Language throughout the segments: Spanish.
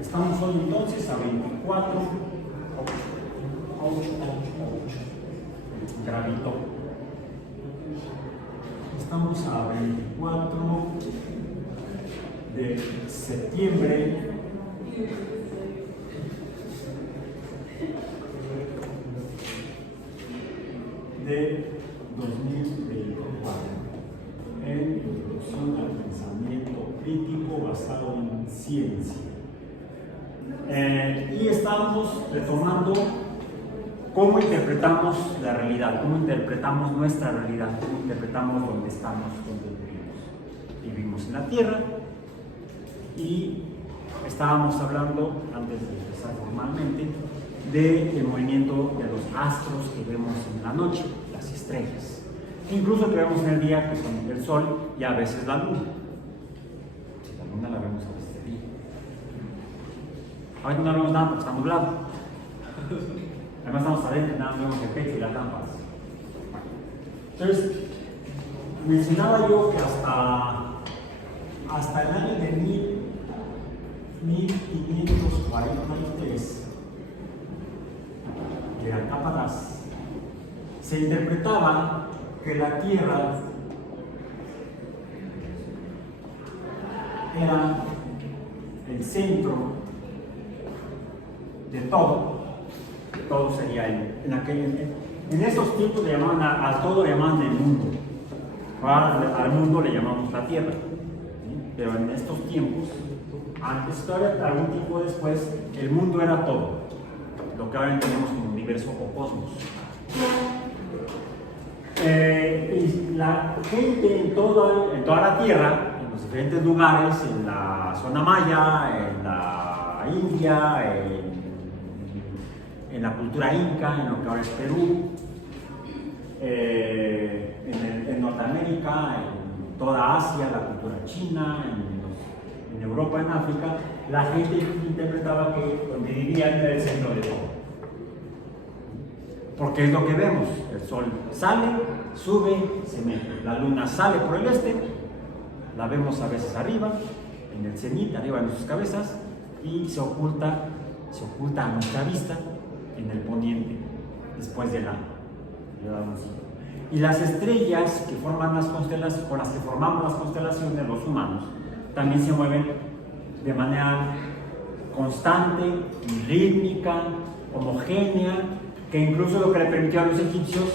Estamos hoy entonces a 24, 8, gravito. Estamos a 24 de septiembre de 2024 en Introducción al Pensamiento Crítico basado en ciencia. Y estamos retomando cómo interpretamos la realidad, cómo interpretamos nuestra realidad, cómo interpretamos dónde estamos, dónde vivimos. Vivimos en la Tierra y estábamos hablando, antes de empezar formalmente, del movimiento de los astros que vemos en la noche, las estrellas. Incluso que vemos en el día, que son el Sol y a veces la Luna. Si la Luna la vemos a veces de día. Ahorita no vemos nada porque está nublado. Además estamos adentro, nada más vemos el pecho y las lámparas. Entonces, mencionaba yo que hasta el año de 1543, que era Capataz, se interpretaba que la Tierra era el centro de todo. Todo sería en esos tiempos le llamaban a todo le llamaban el mundo. Ahora al mundo le llamamos la Tierra. ¿Sí? Pero en estos tiempos, antes, todavía algún tiempo después, el mundo era todo. Lo que ahora entendemos como universo o cosmos. Y la gente en toda la Tierra, en los diferentes lugares, en la zona maya, en la India, en la cultura inca, en lo que ahora es Perú, en Norteamérica, en toda Asia, la cultura china, en Europa, en África, la gente interpretaba que donde vivían era el centro de todo. Porque es lo que vemos, el sol sale, sube, se mete, la luna sale por el este, la vemos a veces arriba, en el cenit, arriba de nuestras cabezas, y se oculta a nuestra vista en el poniente, después de la luz. Y las estrellas que forman las constelaciones, con las que formamos las constelaciones, los humanos, también se mueven de manera constante, rítmica, homogénea, que incluso lo que le permitió a los egipcios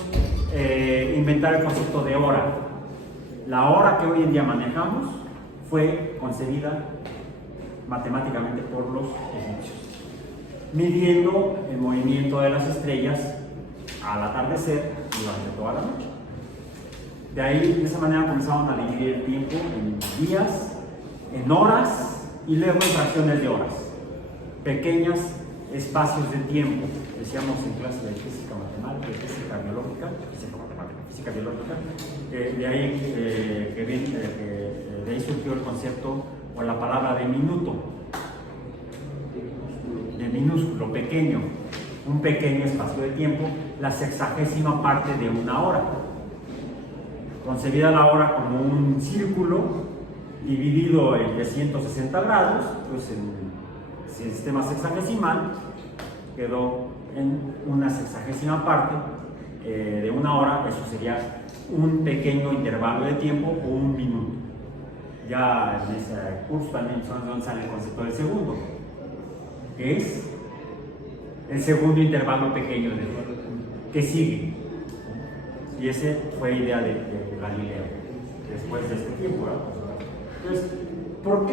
inventar el concepto de hora. La hora que hoy en día manejamos fue concebida matemáticamente por los egipcios, midiendo el movimiento de las estrellas al atardecer durante toda la noche. De ahí, de esa manera, comenzaron a dividir el tiempo en días, en horas y luego en fracciones de horas, pequeños espacios de tiempo. Decíamos en clase de física matemática, física biológica, física biológica, de ahí surgió el concepto o la palabra de minuto, de minúsculo, pequeño, un pequeño espacio de tiempo, la 60ª parte de una hora. Concebida la hora como un círculo dividido en 360 grados, pues en el sistema sexagesimal quedó en una 60ª parte de una hora. Eso sería un pequeño intervalo de tiempo o un minuto. Ya en ese curso también donde sale el concepto del segundo, que es el segundo intervalo pequeño que sigue. Y ese fue idea de Galileo después de este tiempo, ¿verdad? Entonces, ¿por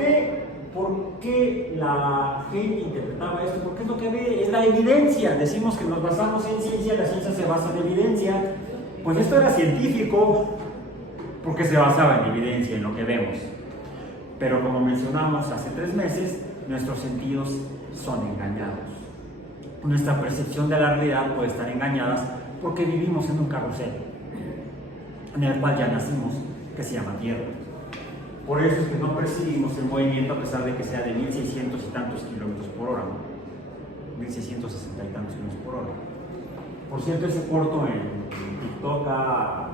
qué la gente interpretaba esto? Porque es lo que ve, es la evidencia. Decimos que nos basamos en ciencia, la ciencia se basa en evidencia. Pues esto era científico porque se basaba en evidencia, en lo que vemos. Pero como mencionamos hace 3 meses, nuestros sentidos son engañados. Nuestra percepción de la realidad puede estar engañada porque vivimos en un carrusel en el cual ya nacimos, que se llama Tierra. Por eso es que no percibimos el movimiento a pesar de que sea de 1600 y tantos kilómetros por hora, 1660 y tantos kilómetros por hora. Por cierto, ese corto en TikTok ha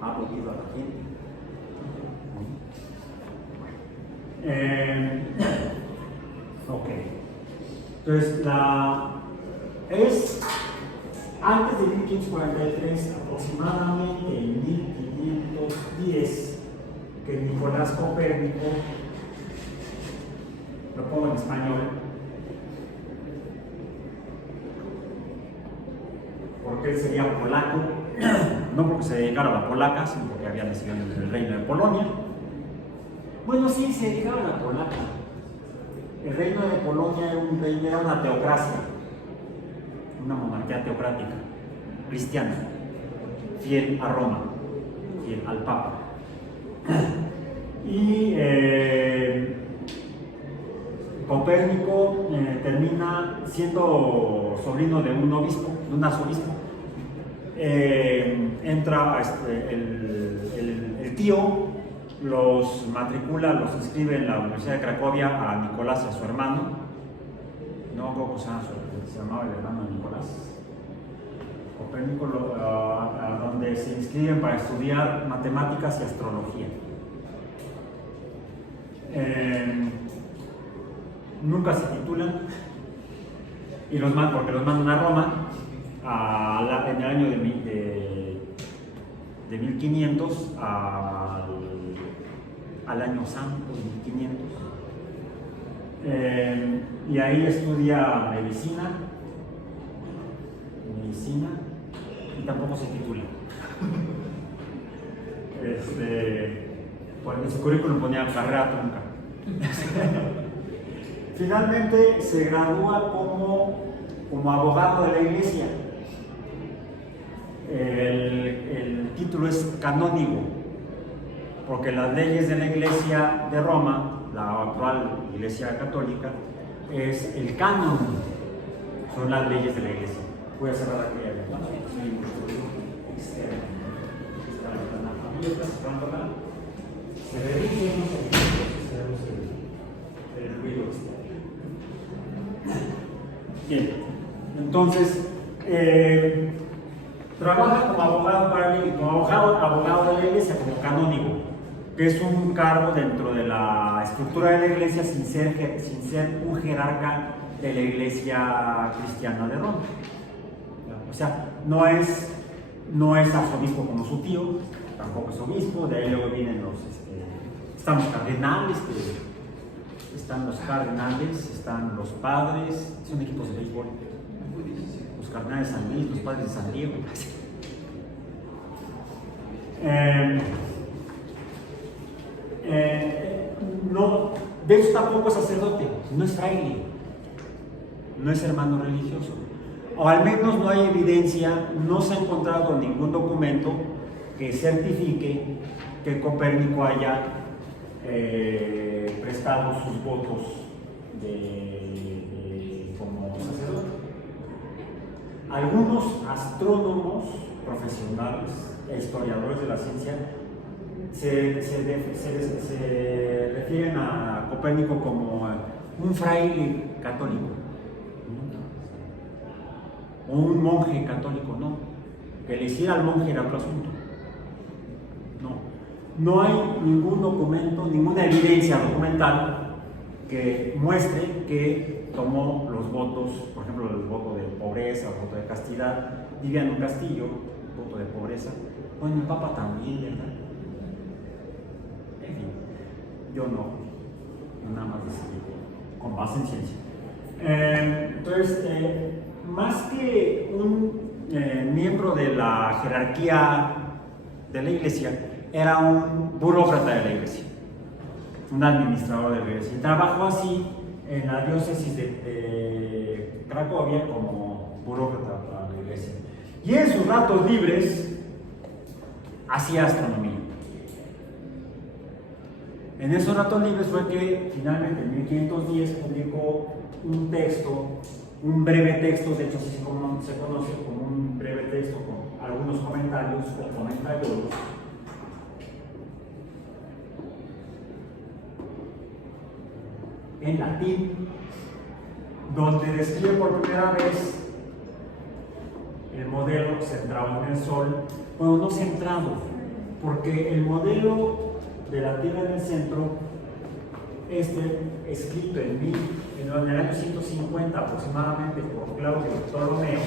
movido a la gente. Ok. Entonces, es antes de 1543, aproximadamente en 1510, que Nicolás Copérnico, lo pongo en español, porque él sería polaco, no porque se dedicara a la polaca, sino porque había nacido en el reino de Polonia. Bueno, sí, se dedicaba a la polaca. El reino de Polonia era una teocracia, una monarquía teocrática, cristiana, fiel a Roma, fiel al Papa. Y Copérnico termina siendo sobrino de un obispo, de un arzobispo. Entra el tío, los matricula, los inscribe en la Universidad de Cracovia a Nicolás y a su hermano. No, ¿cómo se llamaba el hermano de Nicolás? Copérnico, a donde se inscriben para estudiar matemáticas y astrología. Nunca se titulan y porque los mandan a Roma en el año de 1500 al año santo, 1500. Y ahí estudia medicina y tampoco se titula. Porque en su currículum ponía carrera trunca. Finalmente se gradúa como abogado de la iglesia. El título es canónigo, porque las leyes de la iglesia de Roma, la actual iglesia católica, es el canon, son las leyes de la iglesia. Voy a cerrar aquí. Se reduce el ruido. Bien, entonces trabaja como abogado abogado de la iglesia, como canónigo, que es un cargo dentro de la estructura de la iglesia sin ser un jerarca de la iglesia cristiana de Roma. O sea, no es arzobispo como su tío, tampoco es obispo, de ahí luego vienen están los cardenales, están los padres, son equipos de béisbol, los cardenales de San Luis, los padres de San Diego. No, de hecho tampoco es sacerdote, no es fraile, no es hermano religioso, o al menos no hay evidencia, no se ha encontrado ningún documento que certifique que Copérnico haya prestado sus votos como sacerdote. Algunos astrónomos profesionales e historiadores de la ciencia se refieren a Copérnico como un fraile católico, o un monje católico, no. Que le hiciera al monje era otro asunto. No hay ningún documento, ninguna evidencia documental que muestre que tomó los votos, por ejemplo, el voto de pobreza, el voto de castidad. Vivía en un castillo, voto de pobreza. Bueno, el Papa también, ¿verdad? En fin, yo no nada más decidí con base en ciencia. Entonces, más que un miembro de la jerarquía de la iglesia, era un burócrata de la iglesia, un administrador de la iglesia. Y trabajó así en la diócesis de Cracovia como burócrata para la iglesia. Y en sus ratos libres hacía astronomía. En esos ratos libres fue que finalmente en 1510 publicó un texto, un breve texto, de hecho así se conoce como un breve texto con algunos comentarios o comentarios en latín, donde describe por primera vez el modelo centrado en el Sol. Bueno, no centrado, porque el modelo de la Tierra en el centro escrito en el año 150 aproximadamente por Claudio Ptolomeo,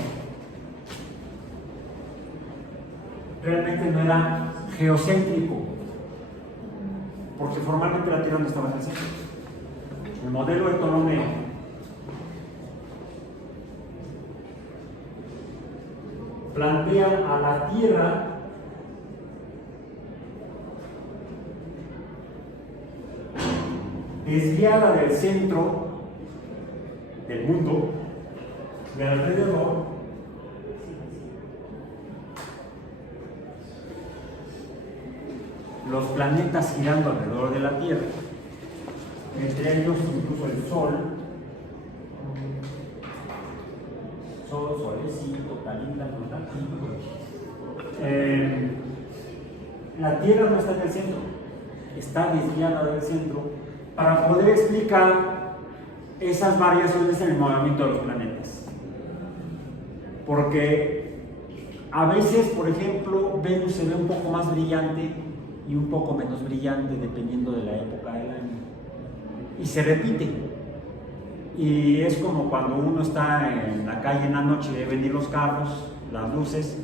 realmente no era geocéntrico, porque formalmente la Tierra no estaba en el centro. El modelo de Ptolomeo plantea a la Tierra desviada del centro del mundo, de alrededor, los planetas girando alrededor de la Tierra, entre ellos incluso el Sol, solecito, calienta, la Tierra no está en el centro, está desviada del centro, para poder explicar esas variaciones en el movimiento de los planetas. Porque a veces, por ejemplo, Venus se ve un poco más brillante y un poco menos brillante dependiendo de la época del año. Y se repite. Y es como cuando uno está en la calle en la noche y ve venir los carros, las luces,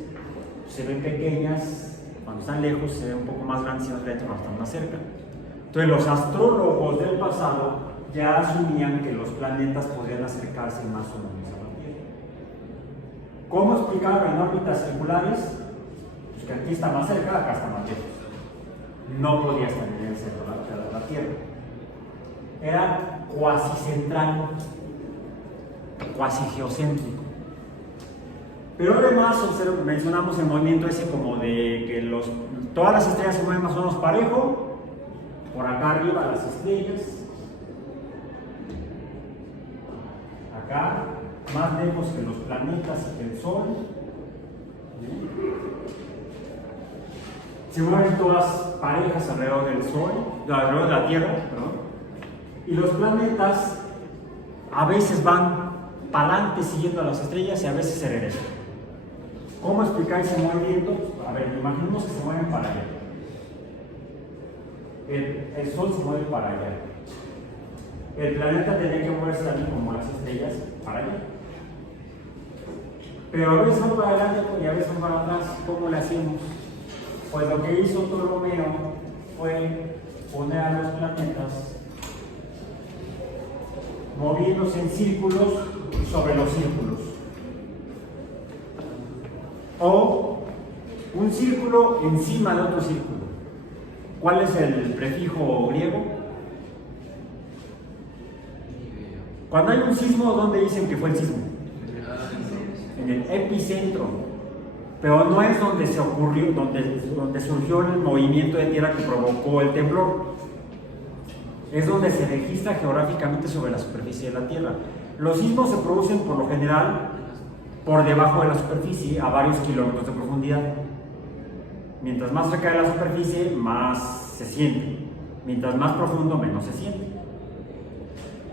se ven pequeñas, cuando están lejos se ven un poco más grandes y cuando están más cerca. Entonces los astrólogos del pasado ya asumían que los planetas podrían acercarse más o menos a la Tierra. ¿Cómo explicaban en órbitas circulares? Pues que aquí está más cerca, acá está más lejos. No podía estar en el centro de la Tierra. Era cuasi central, cuasi geocéntrico. Pero además mencionamos el movimiento ese como de que todas las estrellas se mueven más o menos parejo. Por acá arriba las estrellas, acá más lejos que los planetas y que el Sol. Se mueven todas parejas alrededor del Sol, alrededor de la Tierra, perdón. Y los planetas a veces van para adelante siguiendo a las estrellas y a veces se regresan. ¿Cómo explicar ese movimiento? A ver, imaginemos que se mueven para allá. El Sol se mueve para allá. El planeta tendría que moverse también como las estrellas para allá. Pero a veces van para adelante y a veces van para atrás. ¿Cómo le hacemos? Pues lo que hizo Ptolomeo fue poner a los planetas moviéndose en círculos sobre los círculos. O un círculo encima de otro círculo. ¿Cuál es el prefijo griego? Cuando hay un sismo, ¿dónde dicen que fue el sismo? En el epicentro. Pero no es donde se ocurrió, donde surgió el movimiento de tierra que provocó el temblor. Es donde se registra geográficamente sobre la superficie de la Tierra. Los sismos se producen por lo general por debajo de la superficie a varios kilómetros de profundidad. Mientras más cerca de la superficie, más se siente. Mientras más profundo, menos se siente.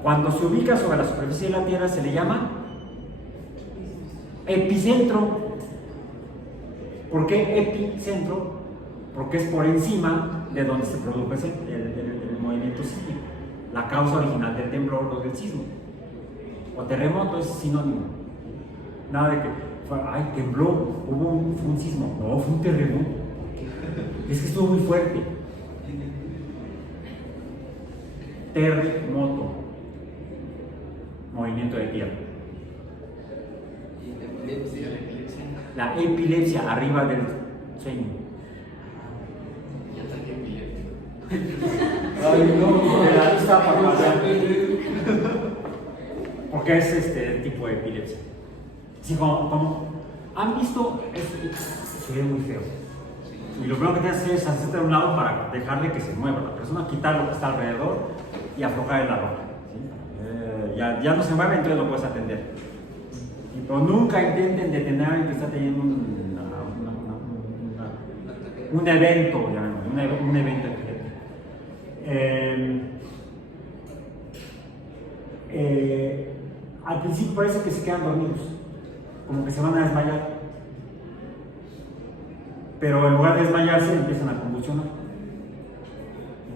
Cuando se ubica sobre la superficie de la Tierra se le llama epicentro. ¿Por qué epicentro? Porque es por encima de donde se produjo el movimiento sísmico. La causa original del temblor o del sismo. O terremoto es sinónimo. Nada de que, ay, tembló, fue un sismo. No, fue un terremoto. Es que estuvo muy fuerte. Terremoto. Movimiento de tierra. La epilepsia arriba del sueño. Ay, no, de la vista parpadear. Porque es este tipo de epilepsia. Sí, como han visto, se ve muy feo. Y lo primero que tienes que hacer es hacerte a un lado para dejarle que se mueva la persona, quitar lo que está alrededor y aflojar la ropa. ¿Sí? Ya no se mueve, entonces lo puedes atender. Pero nunca intenten detener a alguien que está teniendo un evento, un evento. Al principio parece que se quedan dormidos, como que se van a desmayar, pero en lugar de desmayarse empiezan a convulsionar.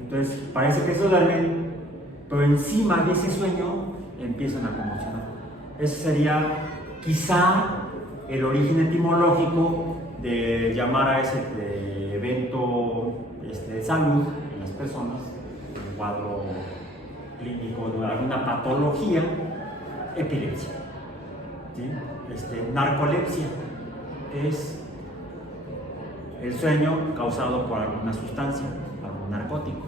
Entonces parece que se duermen, pero encima de ese sueño empiezan a convulsionar. Ese sería quizá el origen etimológico de llamar a ese evento de salud en las personas, un cuadro clínico de alguna patología, epilepsia. ¿Sí? Narcolepsia es el sueño causado por alguna sustancia, algún narcótico.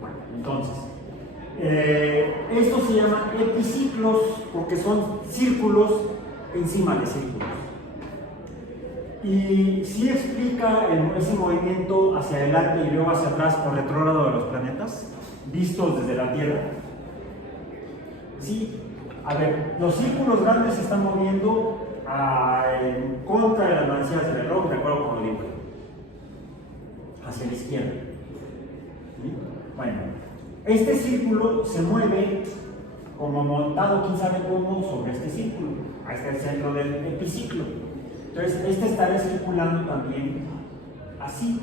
Bueno, entonces, esto se llama epiciclos porque son círculos encima de círculos. Y sí explica ese movimiento hacia adelante y luego hacia atrás por retrógrado de los planetas, vistos desde la Tierra. Sí, a ver, los círculos grandes se están moviendo en contra de las manecillas del reloj, de acuerdo con lo digo, hacia la izquierda. ¿Sí? Bueno, este círculo se mueve como montado, quién sabe cómo, sobre este círculo, hasta el centro del epiciclo. Entonces, este estaría circulando también así.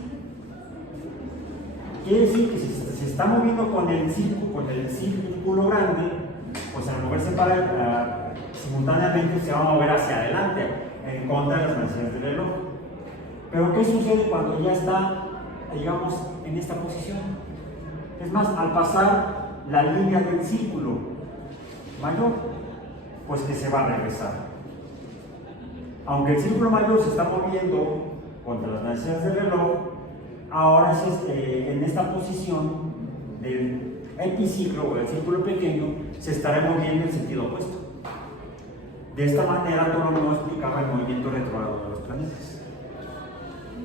Quiere decir que si se está moviendo con el círculo grande, pues al moverse simultáneamente se va a mover hacia adelante, en contra de las manecillas del reloj. Pero ¿qué sucede cuando ya está, digamos, en esta posición? Es más, al pasar la línea del círculo mayor, pues que se va a regresar. Aunque el círculo mayor se está moviendo contra las manecillas del reloj, ahora en esta posición del epiciclo o del círculo pequeño se estará moviendo en sentido opuesto. De esta manera Ptolomeo explicaba el movimiento retrógrado de los planetas.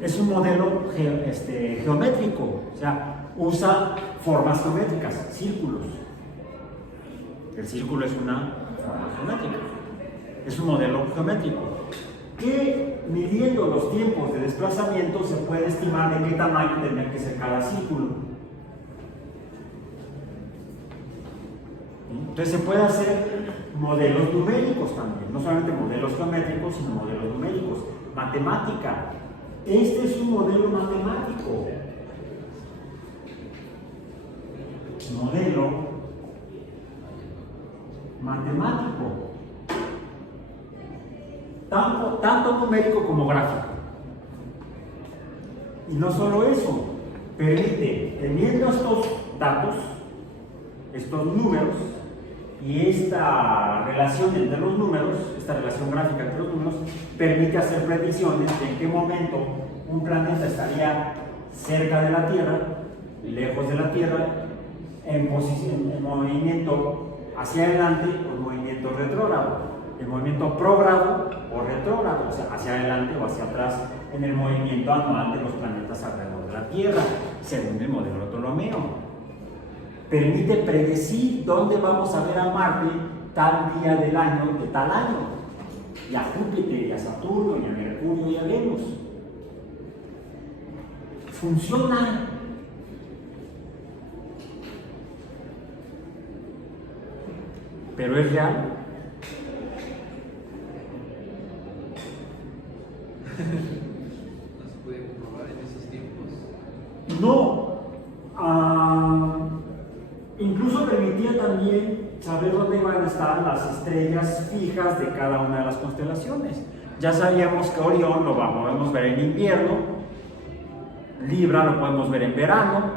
Es un modelo geométrico, o sea, usa formas geométricas, círculos. El círculo es una forma geométrica, es un modelo geométrico que, midiendo los tiempos de desplazamiento, se puede estimar de qué tamaño tendría que ser cada círculo. Entonces se puede hacer modelos numéricos también, no solamente modelos geométricos, sino modelos numéricos. Matemática. Este es un modelo matemático. Modelo matemático. Tanto numérico como gráfico. Y no solo eso, permite, teniendo estos datos, estos números, y esta relación entre los números, esta relación gráfica entre los números, permite hacer predicciones de en qué momento un planeta estaría cerca de la Tierra, lejos de la Tierra, en movimiento hacia adelante o en movimiento retrógrado, en movimiento progrado o retrógrado, o sea, hacia adelante o hacia atrás, en el movimiento anual de los planetas alrededor de la Tierra, según el modelo de Ptolomeo. Permite predecir dónde vamos a ver a Marte tal día del año de tal año, y a Júpiter, y a Saturno, y a Mercurio, y a Venus. Funciona. Pero es real. ¿No se puede comprobar en esos tiempos? No. Incluso permitía también saber dónde iban a estar las estrellas fijas de cada una de las constelaciones. Ya sabíamos que Orión lo podemos ver en invierno, Libra lo podemos ver en verano,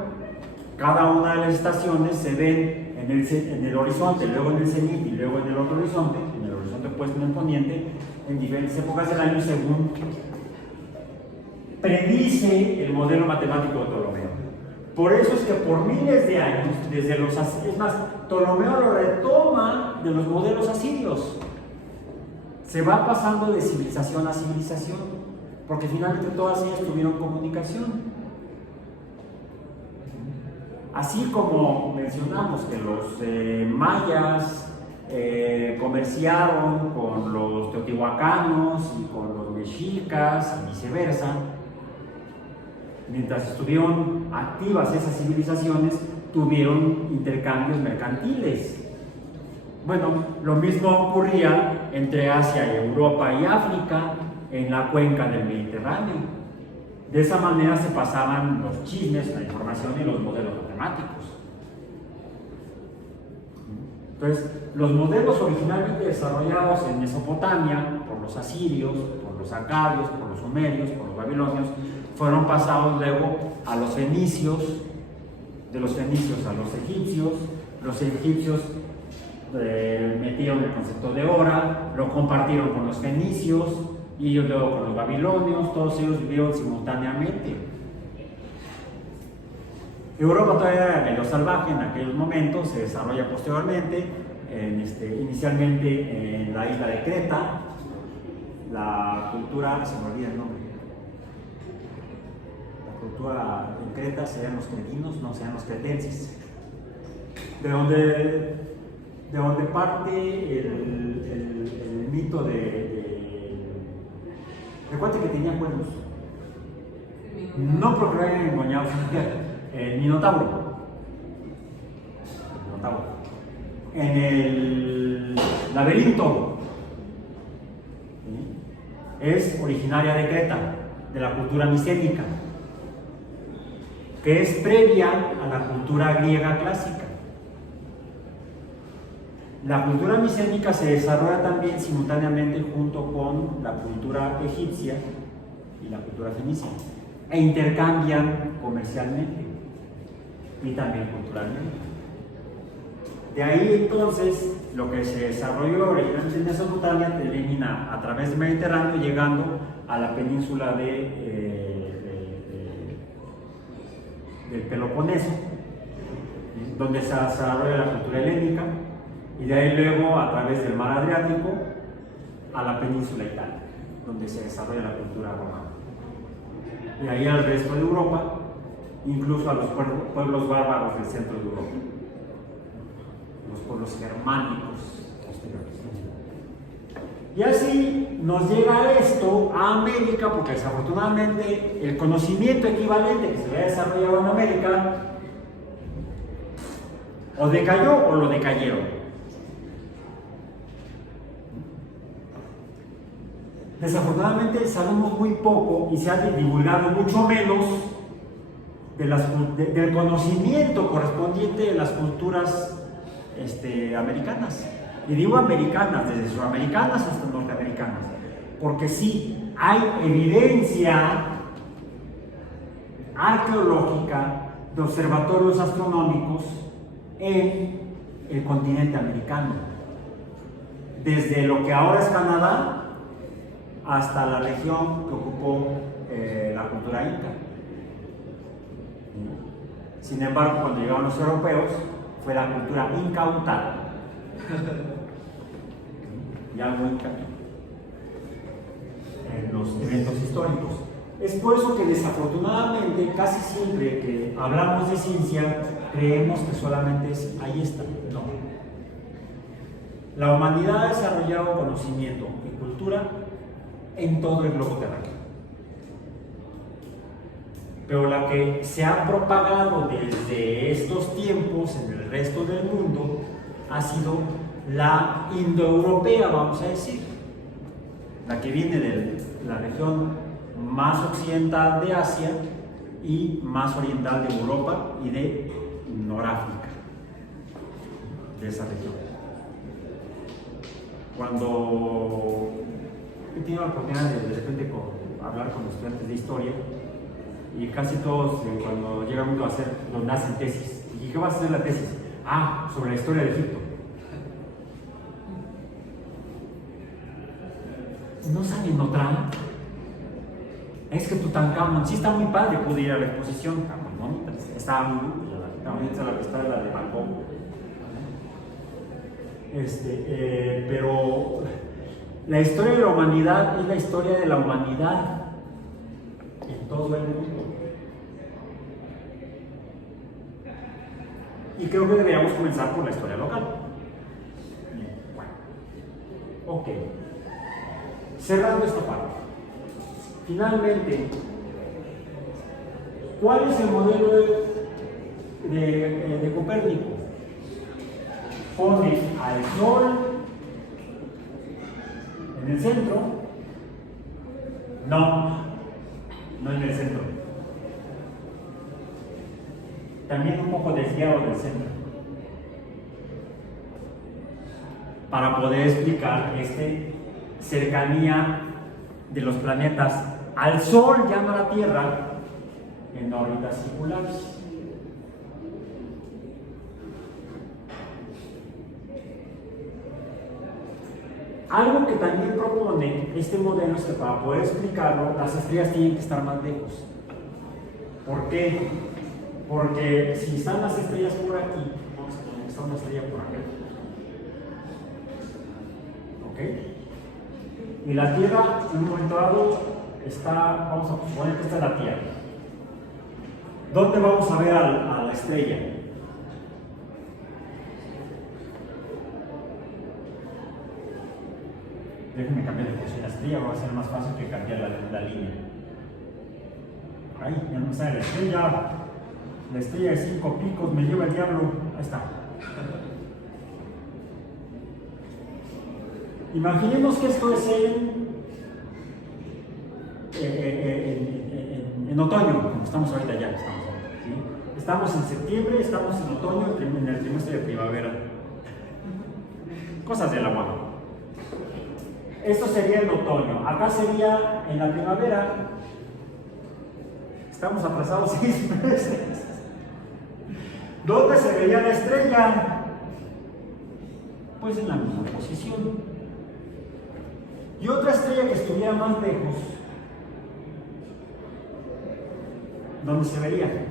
cada una de las estaciones se ven en el horizonte, luego en el cenit y luego en el otro horizonte, en el horizonte opuesto en el poniente, en diferentes épocas del año según predice el modelo matemático de Ptolomeo. Por eso es que por miles de años, es más, Ptolomeo lo retoma de los modelos asirios. Se va pasando de civilización a civilización, porque finalmente todas ellas tuvieron comunicación. Así como mencionamos que los mayas comerciaron con los teotihuacanos y con los mexicas y viceversa, mientras estuvieron activas esas civilizaciones, tuvieron intercambios mercantiles. Bueno, lo mismo ocurría entre Asia y Europa y África en la cuenca del Mediterráneo. De esa manera se pasaban los chismes, la información y los modelos matemáticos. Entonces, los modelos originalmente desarrollados en Mesopotamia por los asirios, por los acadios, por los sumerios, por los babilonios, fueron pasados luego a los fenicios, de los fenicios a los egipcios metieron el concepto de hora, lo compartieron con los fenicios y ellos luego con los babilonios, todos ellos vivieron simultáneamente. Europa todavía era medio salvaje en aquellos momentos, se desarrolla posteriormente, inicialmente en la isla de Creta, la cultura, se me olvida el nombre, la cultura en Creta serían los cretinos, no serían los cretenses, de donde parte el mito de cuate que tenía cuernos, no porque lo hayan engañado, el Minotauro. En el laberinto, ¿sí? Es originaria de Creta, de la cultura micénica, que es previa a la cultura griega clásica. La cultura micénica se desarrolla también simultáneamente junto con la cultura egipcia y la cultura fenicia, e intercambian comercialmente y también culturalmente. De ahí entonces lo que se desarrolló originalmente en Mesopotamia termina a través del Mediterráneo, llegando a la península del Peloponeso, donde se desarrolla la cultura helénica, y de ahí luego a través del mar Adriático a la península itálica, donde se desarrolla la cultura romana. Y ahí al resto de Europa, incluso a los pueblos bárbaros del centro de Europa, los pueblos germánicos posteriores. Y así nos llega esto a América, porque desafortunadamente el conocimiento equivalente que se había desarrollado en América o decayó o lo decayeron. Desafortunadamente sabemos muy poco y se ha divulgado mucho menos del conocimiento correspondiente de las culturas americanas. Y digo americanas, desde sudamericanas hasta norteamericanas, porque sí hay evidencia arqueológica de observatorios astronómicos en el continente americano, desde lo que ahora es Canadá hasta la región que ocupó la cultura inca. Sin embargo, cuando llegaron los europeos, fue la cultura incautada. Y algo inca en los eventos históricos. Es por eso que desafortunadamente casi siempre que hablamos de ciencia creemos que solamente es ahí está. No. La humanidad ha desarrollado conocimiento y cultura en todo el globo terráqueo. Pero la que se ha propagado desde estos tiempos en el resto del mundo ha sido la indoeuropea, vamos a decir, la que viene de la región más occidental de Asia y más oriental de Europa y de Noráfrica, de esa región. Cuando he tenido la oportunidad de repente hablar con estudiantes de historia, y casi todos cuando llegan a hacer, donde hacen tesis, y ¿qué vas a hacer la tesis? Ah, sobre la historia de Egipto. ¿No saben otra? Es que Tutankamón sí está muy padre, pude ir a la exposición, estaba muy bonita la pista de la de Bangkok. Pero la historia de la humanidad es la historia de la humanidad en todo el mundo. Y creo que deberíamos comenzar por la historia local. Bueno, ok. Cerrando esta parte. Finalmente, ¿cuál es el modelo de Copérnico? Pone al Sol en el centro. No en el centro. También un poco desviado del centro. para poder explicar esta cercanía de los planetas al Sol, ya no a la Tierra, en órbitas circulares. Algo que también propone este modelo es que para poder explicarlo, las estrellas tienen que estar más lejos. ¿Por qué? Porque si están las estrellas por aquí, vamos a poner que está una estrella por acá. ¿Ok? Y la Tierra, en un momento dado, está, vamos a suponer que esta es la Tierra. ¿Dónde vamos a ver a la estrella? Déjenme cambiar de posición la estrella, va a ser más fácil que cambiar la línea. Ahí, ya no está la estrella. La estrella de 5 picos, me lleva el diablo. Ahí está. Imaginemos que esto es en otoño, como estamos ahorita ya. ¿Sí? Estamos en septiembre, estamos en otoño, en el trimestre de primavera. Cosas del agua. Esto sería en otoño. Acá sería en la primavera. Estamos atrasados 6 meses. ¿Dónde se veía la estrella? Pues en la misma posición. Y otra estrella que estuviera más lejos, ¿dónde se vería?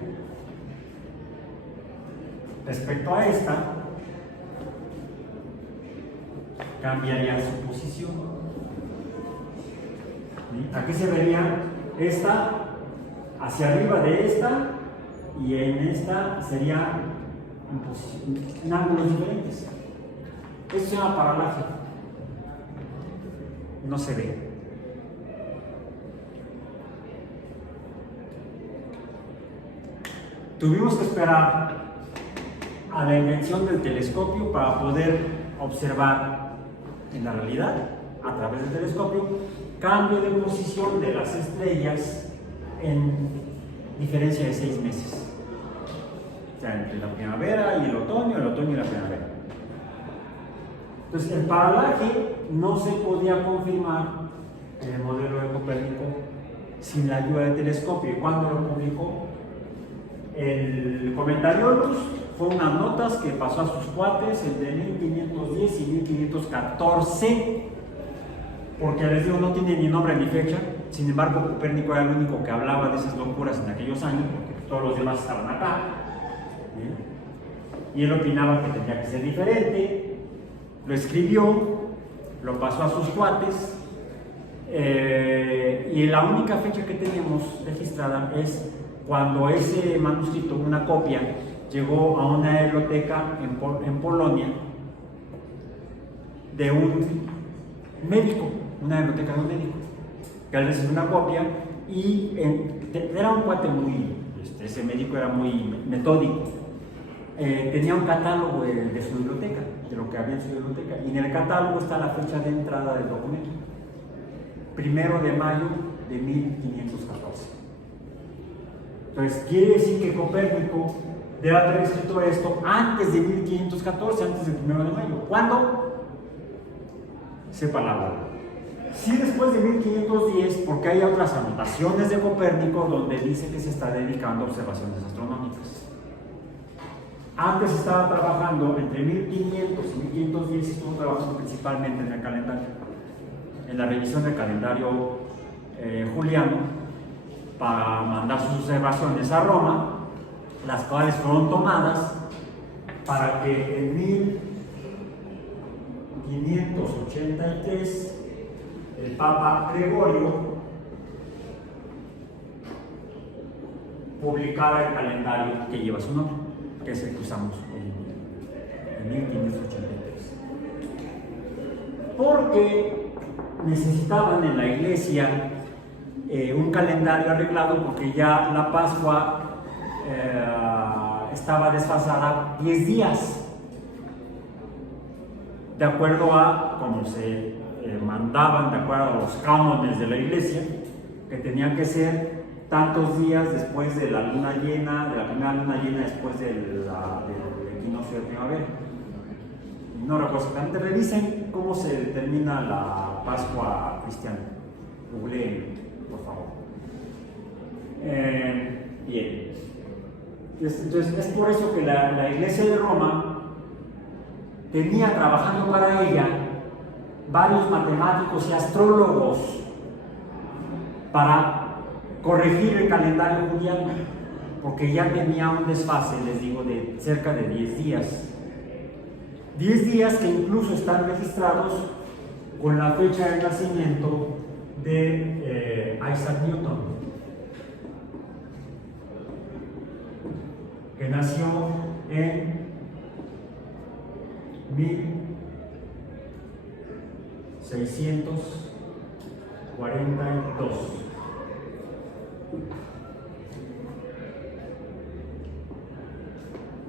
Respecto a esta, cambiaría su posición. ¿Sí? Aquí se vería esta hacia arriba de esta, y en esta sería en ángulos diferentes. Esto se llama paralaje. No se ve. Tuvimos que esperar a la invención del telescopio para poder observar en la realidad, a través del telescopio, cambio de posición de las estrellas en diferencia de 6 meses. O sea, entre la primavera y el otoño y la primavera. Entonces, el paralaje no se podía confirmar en el modelo de Copérnico sin la ayuda del telescopio. ¿Y cuándo lo publicó? El Commentariolus fue unas notas que pasó a sus cuates entre 1510 y 1514, porque les digo, no tiene ni nombre ni fecha. Sin embargo, Copérnico era el único que hablaba de esas locuras en aquellos años, porque todos los demás estaban acá. ¿Bien? Y él opinaba que tenía que ser diferente. Lo escribió, lo pasó a sus cuates, y la única fecha que tenemos registrada es cuando ese manuscrito, una copia, llegó a una biblioteca en Polonia de un médico, una biblioteca de un médico, que él recibió una copia y era un cuate muy, ese médico era muy metódico. Tenía un catálogo de su biblioteca, de lo que había en su biblioteca, y en el catálogo está la fecha de entrada del documento, 1 de mayo de 1514. Entonces, quiere decir que Copérnico debe haber escrito esto antes de 1514, antes del 1 de mayo. ¿Cuándo? Sepa la hora. Sí, después de 1510, porque hay otras anotaciones de Copérnico donde dice que se está dedicando a observaciones astronómicas. Antes estaba trabajando entre 1500 y 1510, estuvo trabajando principalmente en el calendario, en la revisión del calendario juliano, para mandar sus observaciones a Roma, las cuales fueron tomadas para que en 1583 el Papa Gregorio publicara el calendario que lleva su nombre, que es el que usamos en 1583. Porque necesitaban en la iglesia un calendario arreglado, porque ya la Pascua estaba desfasada 10 días, de acuerdo a como se mandaban, de acuerdo a los cánones de la iglesia, que tenían que ser tantos días después de la luna llena, de la primera luna llena después del equinoccio de primavera. no recuerdo exactamente. Revisen cómo se determina la Pascua cristiana. Googleen, por favor. Bien. Entonces, es por eso que la Iglesia de Roma tenía trabajando para ella varios matemáticos y astrólogos para corregir el calendario juliano, porque ya tenía un desfase, les digo, de cerca de 10 días. 10 días que incluso están registrados con la fecha de nacimiento de Isaac Newton, que nació en 1642.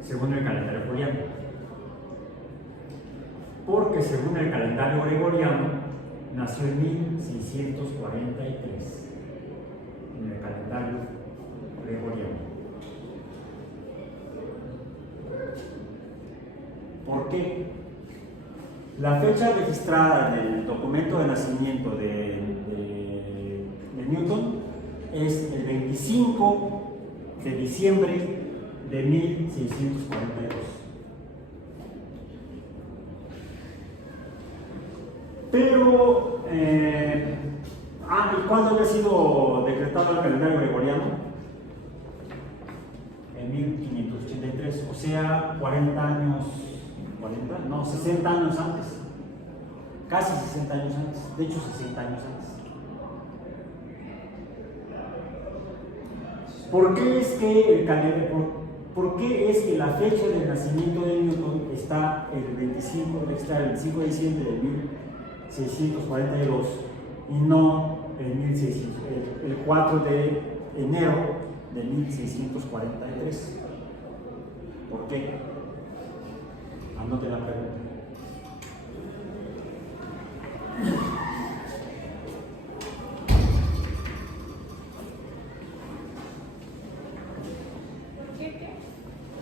Según el calendario juliano. Porque según el calendario gregoriano nació en 1643, en el calendario gregoriano. ¿Por qué? La fecha registrada en el documento de nacimiento de Newton es el 25 de diciembre de 1642. Pero, ¿y cuándo había sido decretado el calendario gregoriano? En 1583, o sea, 60 años antes. Casi 60 años antes, de hecho 60 años antes. ¿Por qué es que la fecha de nacimiento de Newton está el 25 de diciembre de 1642 y no el 4 de enero de 1643? ¿Por qué? Anote la pregunta.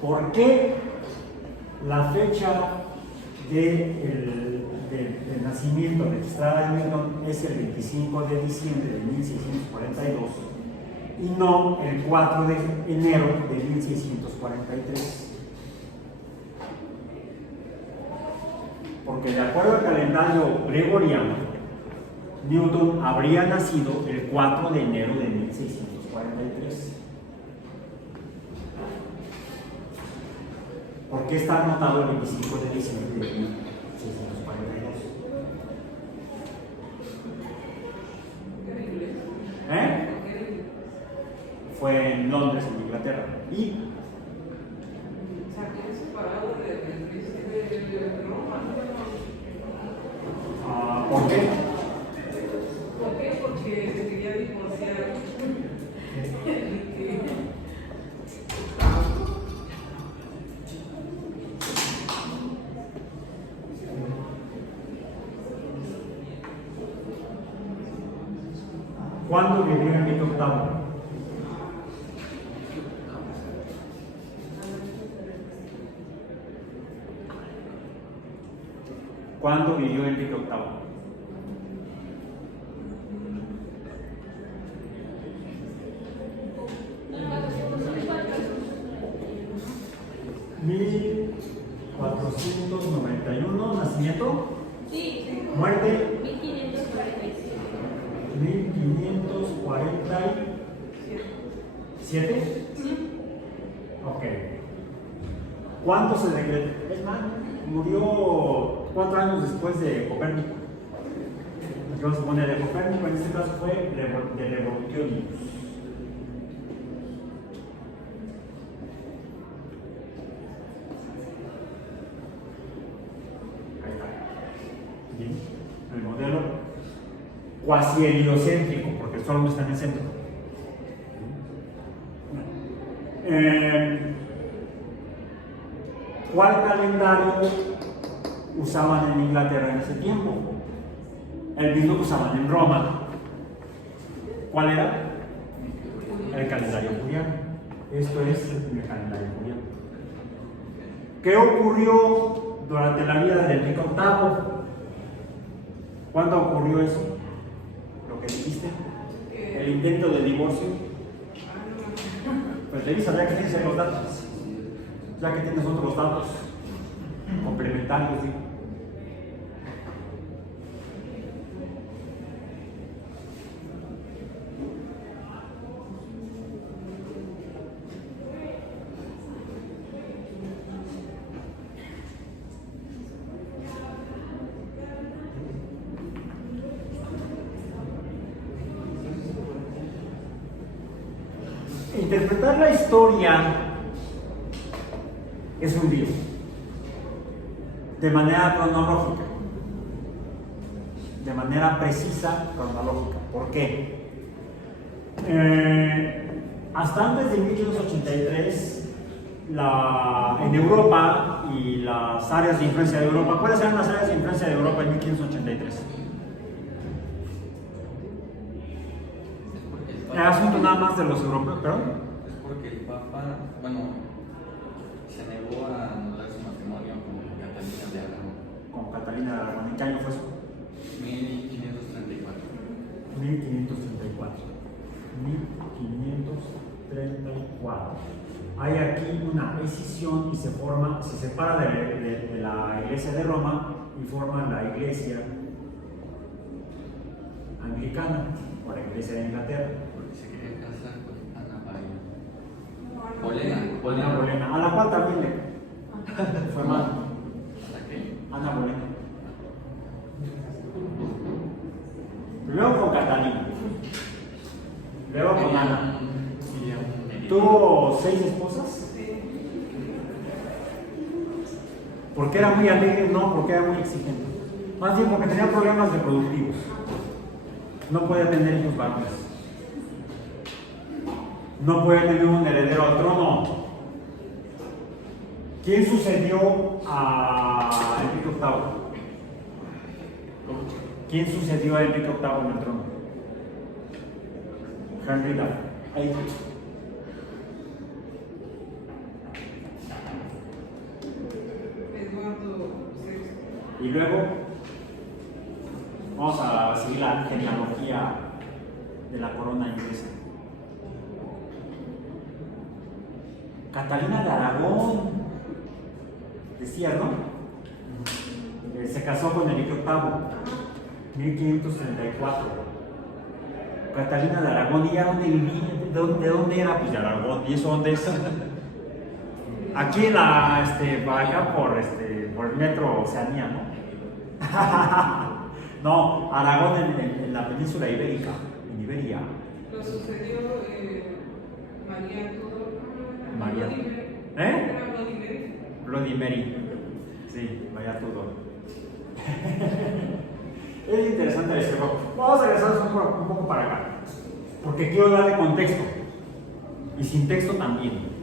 ¿Por qué la fecha del nacimiento registrada de Newton es el 25 de diciembre de 1642 y no el 4 de enero de 1643? Porque de acuerdo al calendario gregoriano, Newton habría nacido el 4 de enero de 1643. ¿Por qué está anotado el 25 de diciembre de 1642? Fue en Londres, en Inglaterra. ¿Y? ¿Por qué? ¿Por qué? Porque se quería divorciar. ¿Cuándo vivió Enrique VIII? ¿Cuándo vivió Enrique VIII? ¿1491 nacimiento? Sí. ¿Muerte? 1547. 1547. Ok. ¿Cuándo se decretó? Es más, murió 4 años después de Copérnico. Vamos a poner de Copérnico, en este caso fue de Revolutionibus. Ahí está. Bien. El modelo cuasi heliocéntrico, porque el Sol no está en el centro. ¿Cuál calendario usaban en Inglaterra en ese tiempo? El mismo que usaban en Roma. ¿Cuál era? El calendario juliano. Esto es el calendario juliano. ¿Qué ocurrió durante la vida de Enrique VIII. ¿Cuándo ocurrió eso? Lo que dijiste, el intento de divorcio. Pues revisa ya que tienes ahí los datos, ya que tienes otros datos complementarios, digo. Interpretar la historia es un lío, de manera cronológica, de manera precisa cronológica. ¿Por qué? Hasta antes de 1583, en Europa y las áreas de influencia de Europa, ¿cuáles eran las áreas de influencia de Europa en 1583? El asunto nada más de los europeos, ¿perdón? Es porque el Papa, bueno, se negó a anular su matrimonio con Catalina de Aragón. Con Catalina de Aragón. ¿En qué año fue eso? 1534. 1534. 1534. Hay aquí una escisión y se separa de la Iglesia de Roma y forma la Iglesia Anglicana o la Iglesia de Inglaterra. Porque se quería casar con Ana Ana Bolena, a la cual también le fue mal. ¿La qué? Ana Bolena. Primero con Catalina, luego con Ana. ¿Tuvo 6 esposas? ¿Porque era muy alegre? No, porque era muy exigente. Más bien porque tenía problemas reproductivos. No podía tener hijos varones. No podía tener un heredero al trono. ¿Quién sucedió a Enrique VIII? ¿Quién sucedió a Enrique VIII en el trono? Henry VIII. Ahí. Y luego vamos a seguir la genealogía de la corona inglesa. Catalina de Aragón, decías, ¿no? Se casó con Enrique VIII, 1534. Catalina de Aragón, ¿y ella dónde vivía? ¿De dónde era? Pues de Aragón. ¿Y eso dónde es? Aquí para acá por el metro Oceanía, ¿no? No, Aragón en la península ibérica, en Iberia. Lo sucedió María Tudor. María. Era Bloody Mary. Bloody Mary. Sí, María Tudor. Es interesante decirlo. Vamos a regresar un poco para acá, porque quiero darle contexto. Y sin texto también.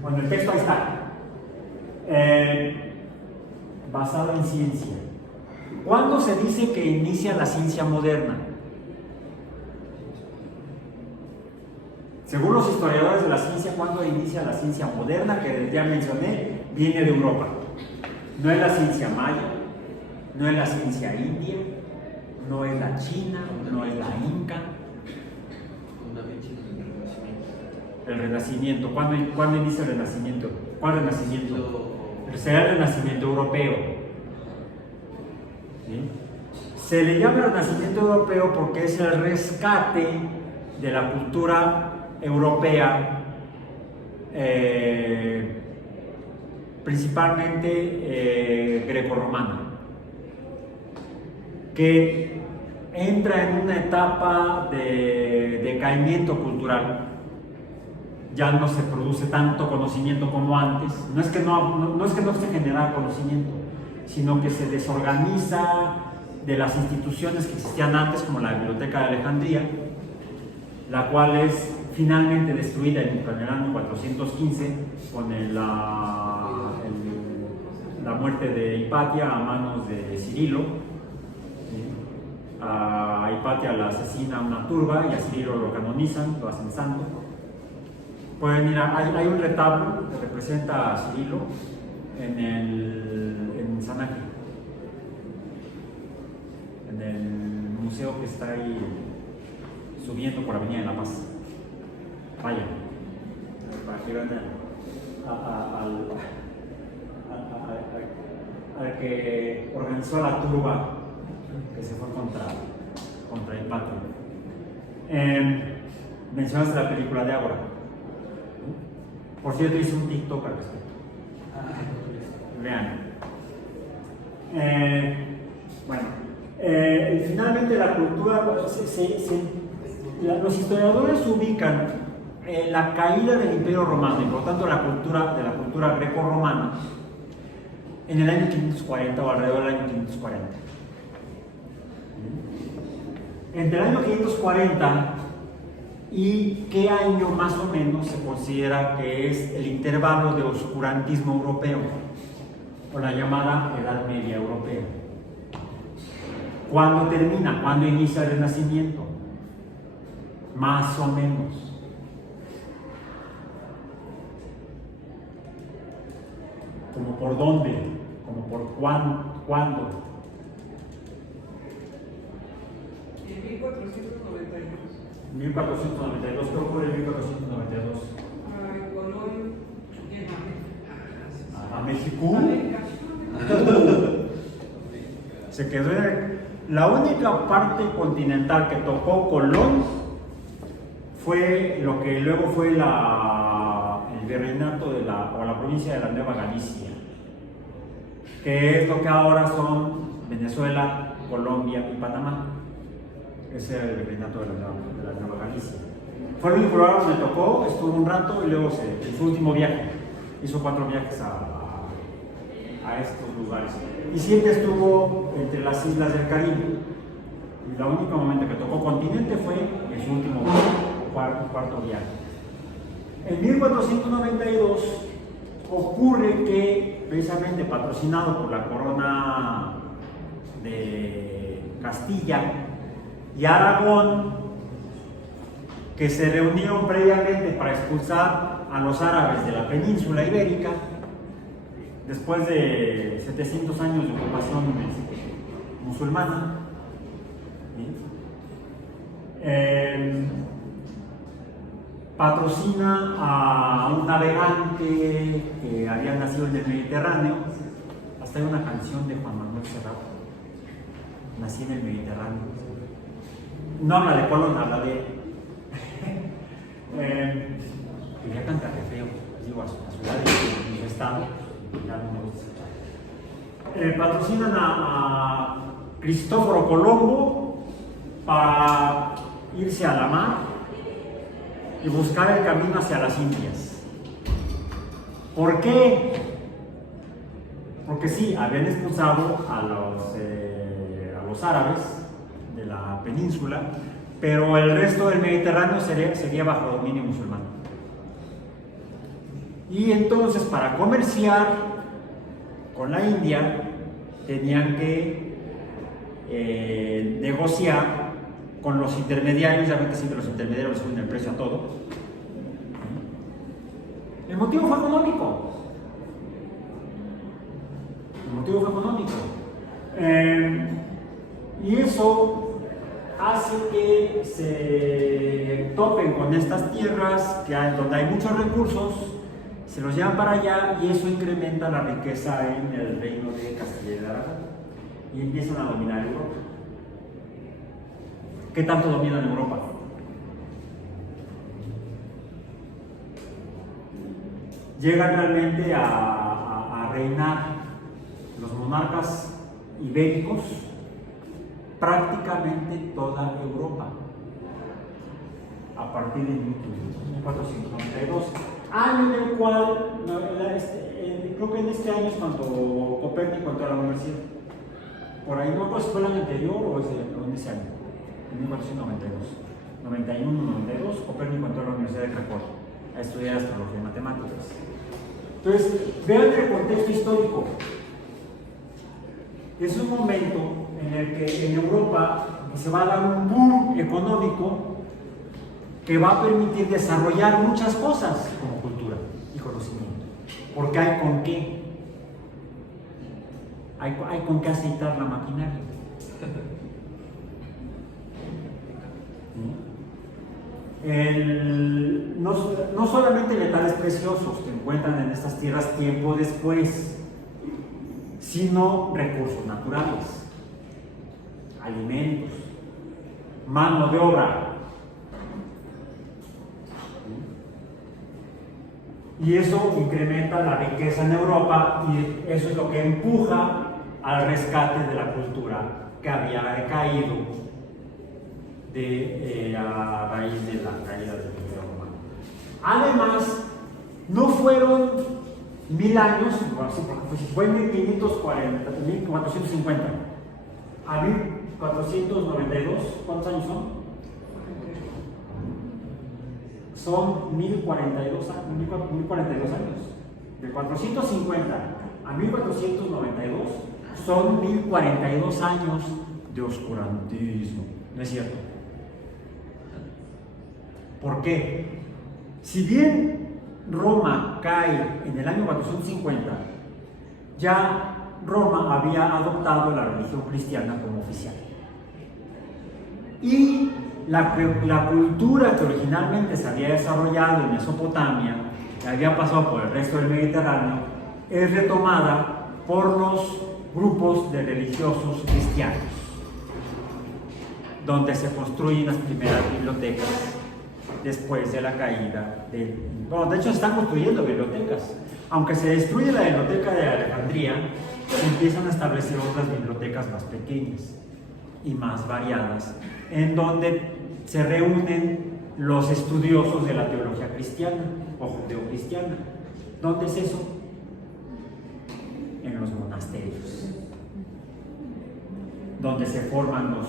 Bueno, el texto ahí está. Basado en ciencia. ¿Cuándo se dice que inicia la ciencia moderna? Según los historiadores de la ciencia, ¿cuándo inicia la ciencia moderna? Que ya mencioné, viene de Europa. No es la ciencia maya, no es la ciencia india, no es la china, no es la inca. El Renacimiento. ¿Cuándo inicia el Renacimiento? ¿Cuál Renacimiento? Será el Renacimiento europeo. ¿Sí? Se le llama Renacimiento europeo porque es el rescate de la cultura europea, principalmente grecorromana, que entra en una etapa de decaimiento cultural. Ya no se produce tanto conocimiento como antes. No es que no se genera conocimiento, sino que se desorganiza de las instituciones que existían antes, como la Biblioteca de Alejandría, la cual es finalmente destruida en el año 415 con la muerte de Hipatia a manos de Cirilo. A Hipatia la asesina una turba y a Cirilo lo canonizan, lo hacen santo. Pueden ir hay un retablo que representa a Cirilo en el museo que está ahí subiendo por Avenida de la Paz. Vayan, para que vean al que organizó la turba que se fue contra el patio. Mencionaste la película de Ágora. Por cierto, hice un TikTok al respecto. Vean. Bueno, finalmente la cultura, los historiadores ubican la caída del Imperio Romano y por tanto la cultura greco-romana en el año 540 o alrededor del año 540. Entre el año 540 y qué año más o menos se considera que es el intervalo de oscurantismo europeo o la llamada Edad Media Europea. ¿Cuándo termina? ¿Cuándo inicia el Renacimiento? Más o menos. ¿Como por dónde? ¿Como por cuándo? En 1492. 1492, ¿qué ocurre en 1492? Colón llega ¿A México? a América. Se quedó la única parte continental que tocó Colón fue lo que luego fue el virreinato o la provincia de la Nueva Galicia, que es lo que ahora son Venezuela, Colombia y Panamá. Ese era el virreinato de la Nueva Galicia. Fue el único lugar donde tocó, estuvo un rato y luego en su último viaje hizo 4 viajes a estos lugares. Y siempre estuvo entre las islas del Caribe. Y el único momento que tocó continente fue en su último cuarto viaje. En 1492 ocurre que, precisamente patrocinado por la corona de Castilla y Aragón, que se reunieron previamente para expulsar a los árabes de la península ibérica, después de 700 años de ocupación musulmana, patrocina a un navegante que había nacido en el Mediterráneo. Hasta hay una canción de Juan Manuel Serrat, Nací en el Mediterráneo. No habla de Colón, habla de quería cantar de feo, digo, a su ciudad y su estado, ya no me gusta. Patrocinan a Cristóforo Colombo para irse a la mar y buscar el camino hacia las Indias. ¿Por qué? Porque sí, habían expulsado a los árabes de la península, pero el resto del Mediterráneo seguía bajo dominio musulmán. Y entonces, para comerciar con la India, tenían que negociar con los intermediarios. Ya ven que siempre los intermediarios suben el precio a todo. El motivo fue económico. Y eso hace que se topen con estas tierras donde hay muchos recursos, se los llevan para allá y eso incrementa la riqueza en el reino de Castilla y Aragón y empiezan a dominar Europa. ¿Qué tanto dominan Europa? Llegan realmente a reinar los monarcas ibéricos prácticamente toda Europa a partir de 1492, año en el cual creo que en este año es cuando Copérnico entró a la universidad. Por ahí no, pues fue el año anterior o en ese año, en 1492, 91-92, Copérnico entró a la Universidad de Cracovia a estudiar astrología y matemáticas. Entonces, vean el contexto histórico. Es un momento en el que en Europa se va a dar un boom económico que va a permitir desarrollar muchas cosas como cultura y conocimiento, porque hay con qué. Hay con qué aceitar la maquinaria. no solamente metales preciosos que encuentran en estas tierras tiempo después, sino recursos naturales, alimentos, mano de obra. Y eso incrementa la riqueza en Europa y eso es lo que empuja al rescate de la cultura que había decaído a raíz de la caída del Imperio Romano. Además, no fueron 1000 años, porque fue en 1450 a 1492, ¿cuántos años son? Son 1042 años. De 450 a 1492 son 1042 años de oscurantismo. ¿No es cierto? ¿Por qué? Si bien Roma cae en el año 450, ya Roma había adoptado la religión cristiana como oficial. Y la cultura que originalmente se había desarrollado en Mesopotamia, que había pasado por el resto del Mediterráneo, es retomada por los grupos de religiosos cristianos, donde se construyen las primeras bibliotecas después de la caída de hecho se están construyendo bibliotecas. Aunque se destruye la biblioteca de Alejandría, se empiezan a establecer otras bibliotecas más pequeñas y más variadas, en donde se reúnen los estudiosos de la teología cristiana o judeocristiana. ¿Dónde es eso? En los monasterios, donde se forman los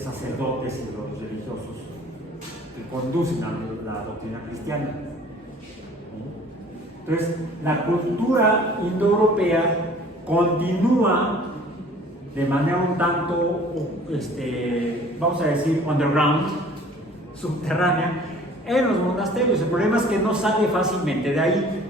sacerdotes y los religiosos que conducen a la doctrina cristiana. Entonces, la cultura indoeuropea continúa de manera un tanto, vamos a decir, underground, subterránea, en los monasterios. El problema es que no sale fácilmente de ahí,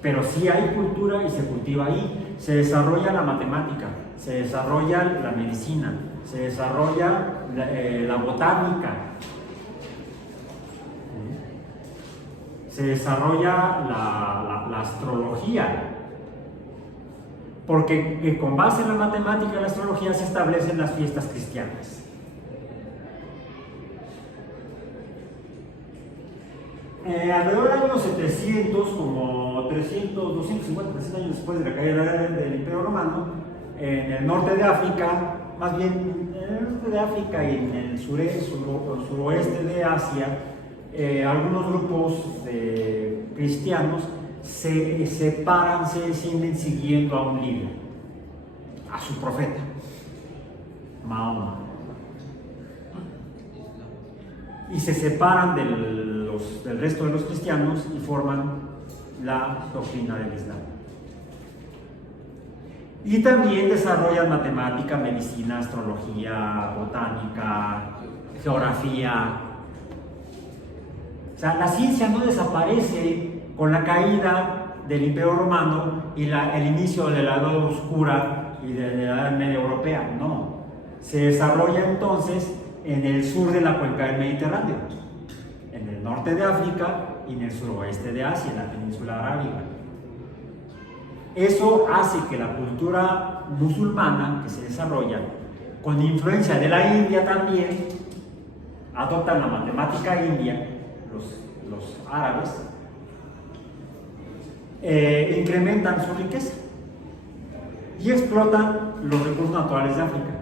pero sí hay cultura y se cultiva ahí. Se desarrolla la matemática, se desarrolla la medicina, se desarrolla la botánica, se desarrolla la astrología, porque con base en la matemática y la astrología se establecen las fiestas cristianas. Alrededor del año 700, como 250, 300 años después de la caída del Imperio Romano, en el norte de África, más bien en el norte de África y en el suroeste de Asia, algunos grupos de cristianos se separan, se descienden siguiendo a un líder, a su profeta, Mahoma, y se separan del resto de los cristianos y forman la doctrina del Islam. Y también desarrollan matemática, medicina, astrología, botánica, geografía. O sea, la ciencia no desaparece con la caída del Imperio Romano y el inicio de la Edad Oscura y de la Edad Media Europea, no. Se desarrolla entonces en el sur de la cuenca del Mediterráneo, en el norte de África y en el suroeste de Asia, en la península arábiga. Eso hace que la cultura musulmana que se desarrolla, con influencia de la India también, adoptan la matemática india, los árabes, incrementan su riqueza y explotan los recursos naturales de África,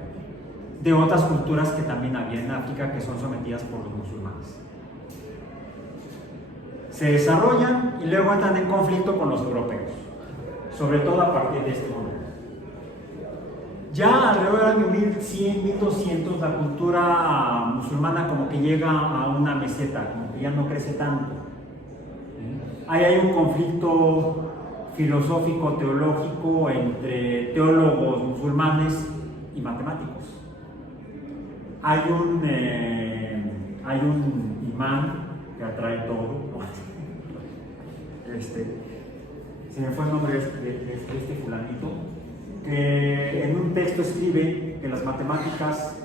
de otras culturas que también había en África que son sometidas por los musulmanes. Se desarrollan y luego entran en conflicto con los europeos, sobre todo a partir de este momento. Ya alrededor del año 1100, 1200, la cultura musulmana como que llega a una meseta, como que ya no crece tanto. Ahí hay un conflicto filosófico, teológico entre teólogos musulmanes y matemáticos. Hay un imán que atrae todo. Se me fue el nombre de este fulanito, que en un texto escribe que las matemáticas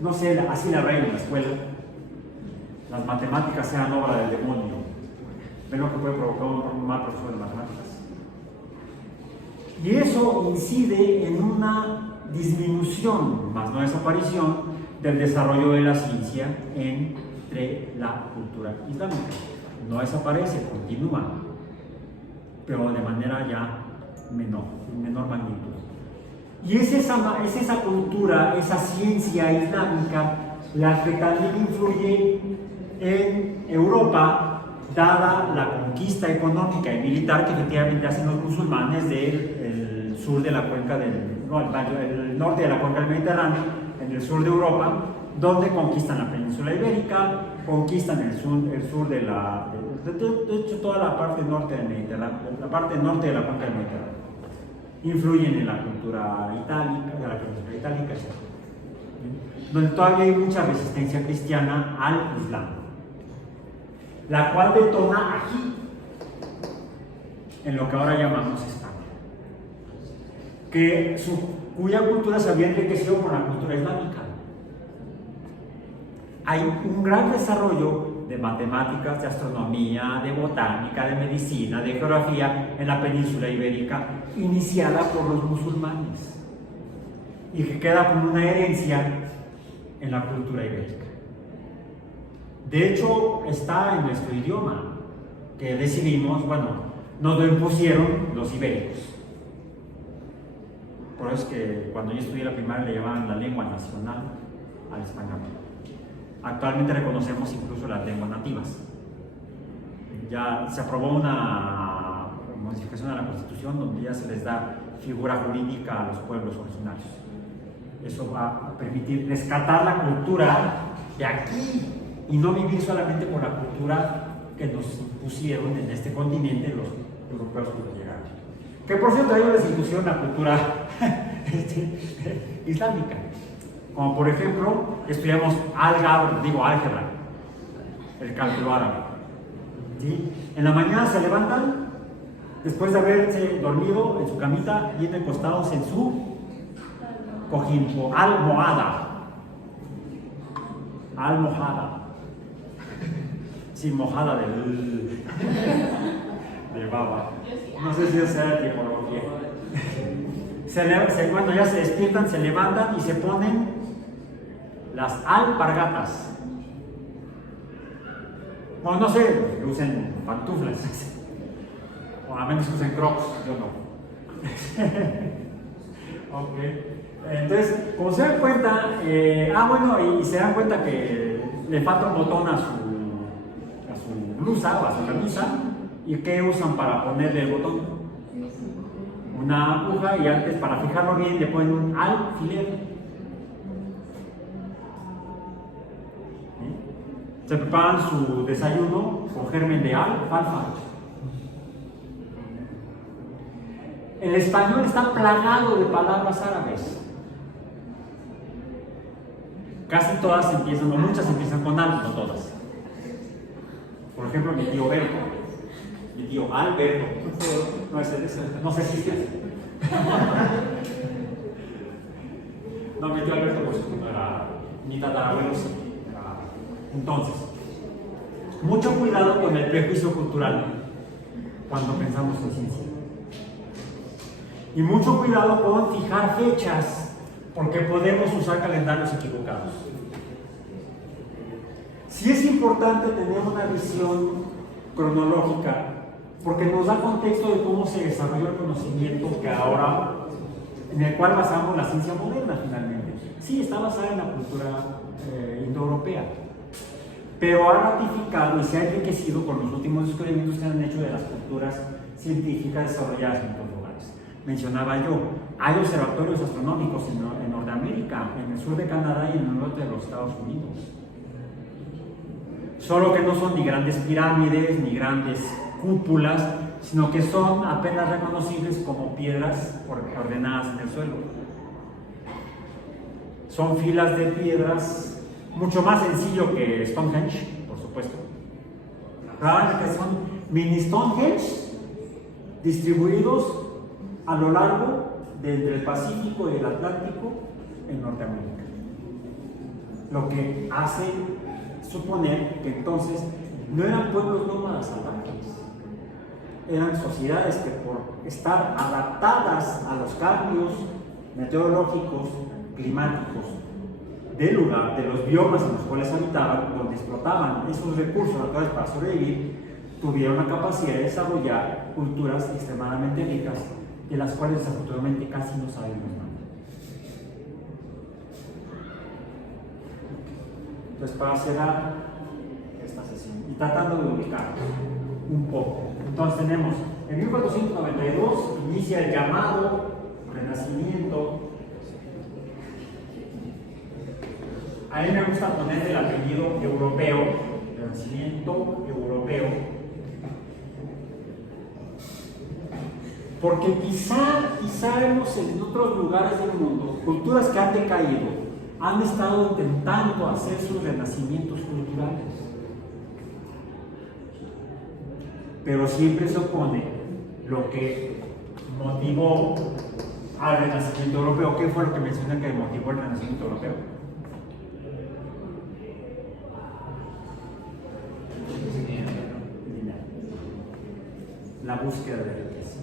no sé, así la reina en la escuela, las matemáticas sean obra del demonio. Ven lo que puede provocar un mal profesor de matemáticas. Y eso incide en una disminución, más no desaparición, del desarrollo de la ciencia entre la cultura islámica. No desaparece, continúa, pero de manera ya menor, en menor magnitud. Y es esa cultura, esa ciencia islámica, la que también influye en Europa, dada la conquista económica y militar que efectivamente hacen los musulmanes del sur de la cuenca el norte de la cuenca del Mediterráneo, en el sur de Europa, donde conquistan la península ibérica, conquistan el sur de hecho toda la parte norte del Mediterráneo, la parte norte de la cuenca del Mediterráneo. Influyen en la cultura itálica, etc. Donde todavía hay mucha resistencia cristiana al Islam, la cual detona aquí, en lo que ahora llamamos España, cuya cultura se había enriquecido con la cultura islámica. Hay un gran desarrollo de matemáticas, de astronomía, de botánica, de medicina, de geografía en la península ibérica, iniciada por los musulmanes y que queda como una herencia en la cultura ibérica. De hecho, está en nuestro idioma, que decidimos, nos lo impusieron los ibéricos. Por eso es que cuando yo estudié la primaria le llamaban la lengua nacional al español. Actualmente reconocemos incluso las lenguas nativas. Ya se aprobó una modificación a la Constitución donde ya se les da figura jurídica a los pueblos originarios. Eso va a permitir rescatar la cultura de aquí y no vivir solamente con la cultura que nos impusieron en este continente los europeos que llegaron. Que por cierto ellos les impusieron la cultura islámica. Como por ejemplo, estudiamos álgebra, el cálculo árabe. ¿Sí? En la mañana se levantan, después de haberse dormido en su camita, bien acostados en su cojín o almohada. Sí, mojada de baba. No sé si sea de etimología. Cuando ya se despiertan, se levantan y se ponen las alpargatas. No sé, que usen pantuflas. O a menos que usen crocs, yo no. Ok. Entonces, como se dan cuenta, y se dan cuenta que le falta un botón a su blusa o a su camisa, ¿y qué usan para ponerle el botón? Una aguja, y antes para fijarlo bien le ponen un alfiler. ¿Sí? Se preparan su desayuno con germen de alfalfa. El español está plagado de palabras árabes. Casi todas empiezan, o muchas empiezan con al, no todas. Por ejemplo, mi tío Berto, mi tío Alberto, no sé si es así. No, mi tío Alberto pues no era ni tatarabuelo, sí. Entonces, mucho cuidado con el prejuicio cultural cuando pensamos en ciencia. Y mucho cuidado con fijar fechas, porque podemos usar calendarios equivocados. Sí es importante tener una visión cronológica, porque nos da contexto de cómo se desarrolló el conocimiento en el cual basamos la ciencia moderna finalmente. Sí, está basada en la cultura indoeuropea, pero ha ratificado y se ha enriquecido con los últimos descubrimientos que han hecho de las culturas científicas desarrolladas en otros lugares. Mencionaba yo, hay observatorios astronómicos en Norteamérica, en el sur de Canadá y en el norte de los Estados Unidos. Solo que no son ni grandes pirámides, ni grandes cúpulas, sino que son apenas reconocibles como piedras ordenadas en el suelo. Son filas de piedras, mucho más sencillo que Stonehenge, por supuesto. Que son mini Stonehenge distribuidos a lo largo entre el Pacífico y el Atlántico en Norteamérica. lo que hace suponer que entonces no eran pueblos nómadas salvajes, eran sociedades que por estar adaptadas a los cambios meteorológicos, climáticos del lugar, de los biomas en los cuales habitaban, donde explotaban esos recursos naturales para sobrevivir, tuvieron la capacidad de desarrollar culturas extremadamente ricas, de las cuales desafortunadamente casi no sabemos nada. Entonces, para cerrar esta sesión y tratando de ubicar un poco, entonces tenemos en 1492 inicia el llamado Renacimiento. A mí me gusta poner el apellido europeo, Renacimiento europeo, porque quizá hemos en otros lugares del mundo, culturas que han decaído, han estado intentando hacer sus renacimientos culturales, pero siempre se opone lo que motivó al Renacimiento europeo. ¿Qué fue lo que mencioné que motivó el Renacimiento europeo? La búsqueda de riqueza.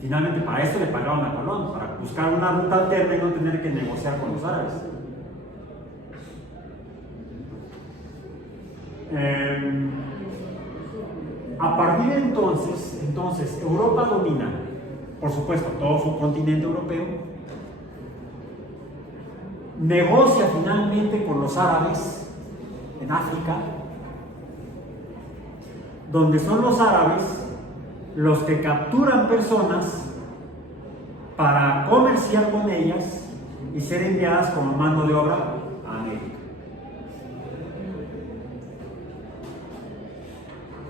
Finalmente, para esto le pagaron a Colón, para buscar una ruta alterna y no tener que negociar con los árabes. A partir de entonces, Europa domina, por supuesto, todo su continente europeo, negocia finalmente con los árabes en África, donde son los árabes los que capturan personas para comerciar con ellas y ser enviadas como mano de obra a América.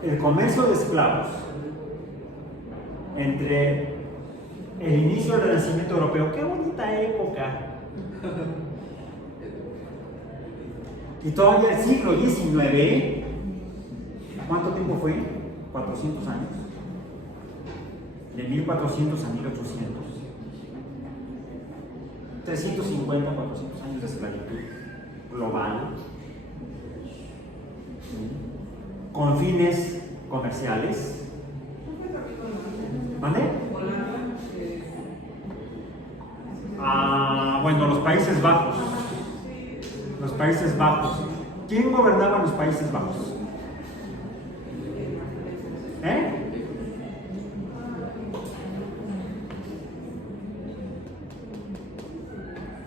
El comercio de esclavos entre el inicio del Renacimiento europeo, qué bonita época, y todavía el siglo XIX, ¿cuánto tiempo fue? 400 años. De 1400 a 1800. 350, 400 años de esclavitud global, con fines comerciales. ¿Vale? Bueno, los Países Bajos. Los Países Bajos. ¿Quién gobernaba los Países Bajos?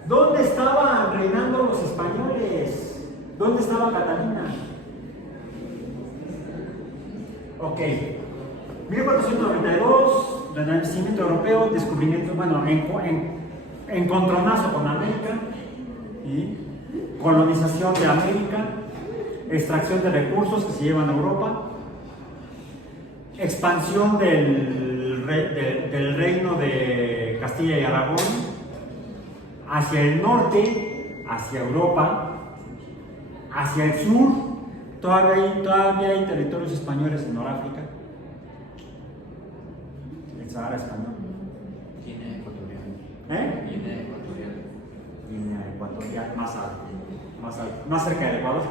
¿Dónde estaban reinando los españoles? ¿Dónde estaba Catalina? Ok. 1492, Renacimiento europeo, descubrimiento, bueno, encontronazo con América, y colonización de América, extracción de recursos que se llevan a Europa, expansión del reino de Castilla y Aragón hacia el norte, hacia Europa, hacia el sur. Todavía hay territorios españoles en Noráfrica, el Sahara español. Guinea Ecuatorial. Guinea Ecuatorial, más alto, más cerca del Ecuador.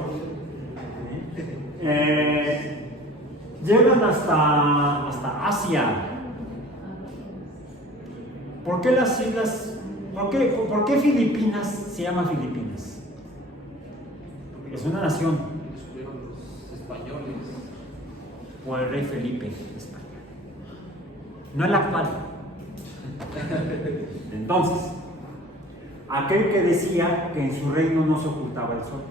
Llegan hasta Asia. ¿Por qué las islas? ¿Por qué Filipinas se llama Filipinas? Es una nación. Los españoles. Por el rey Felipe de España. No el actual. Entonces, aquel que decía que en su reino no se ocultaba el sol.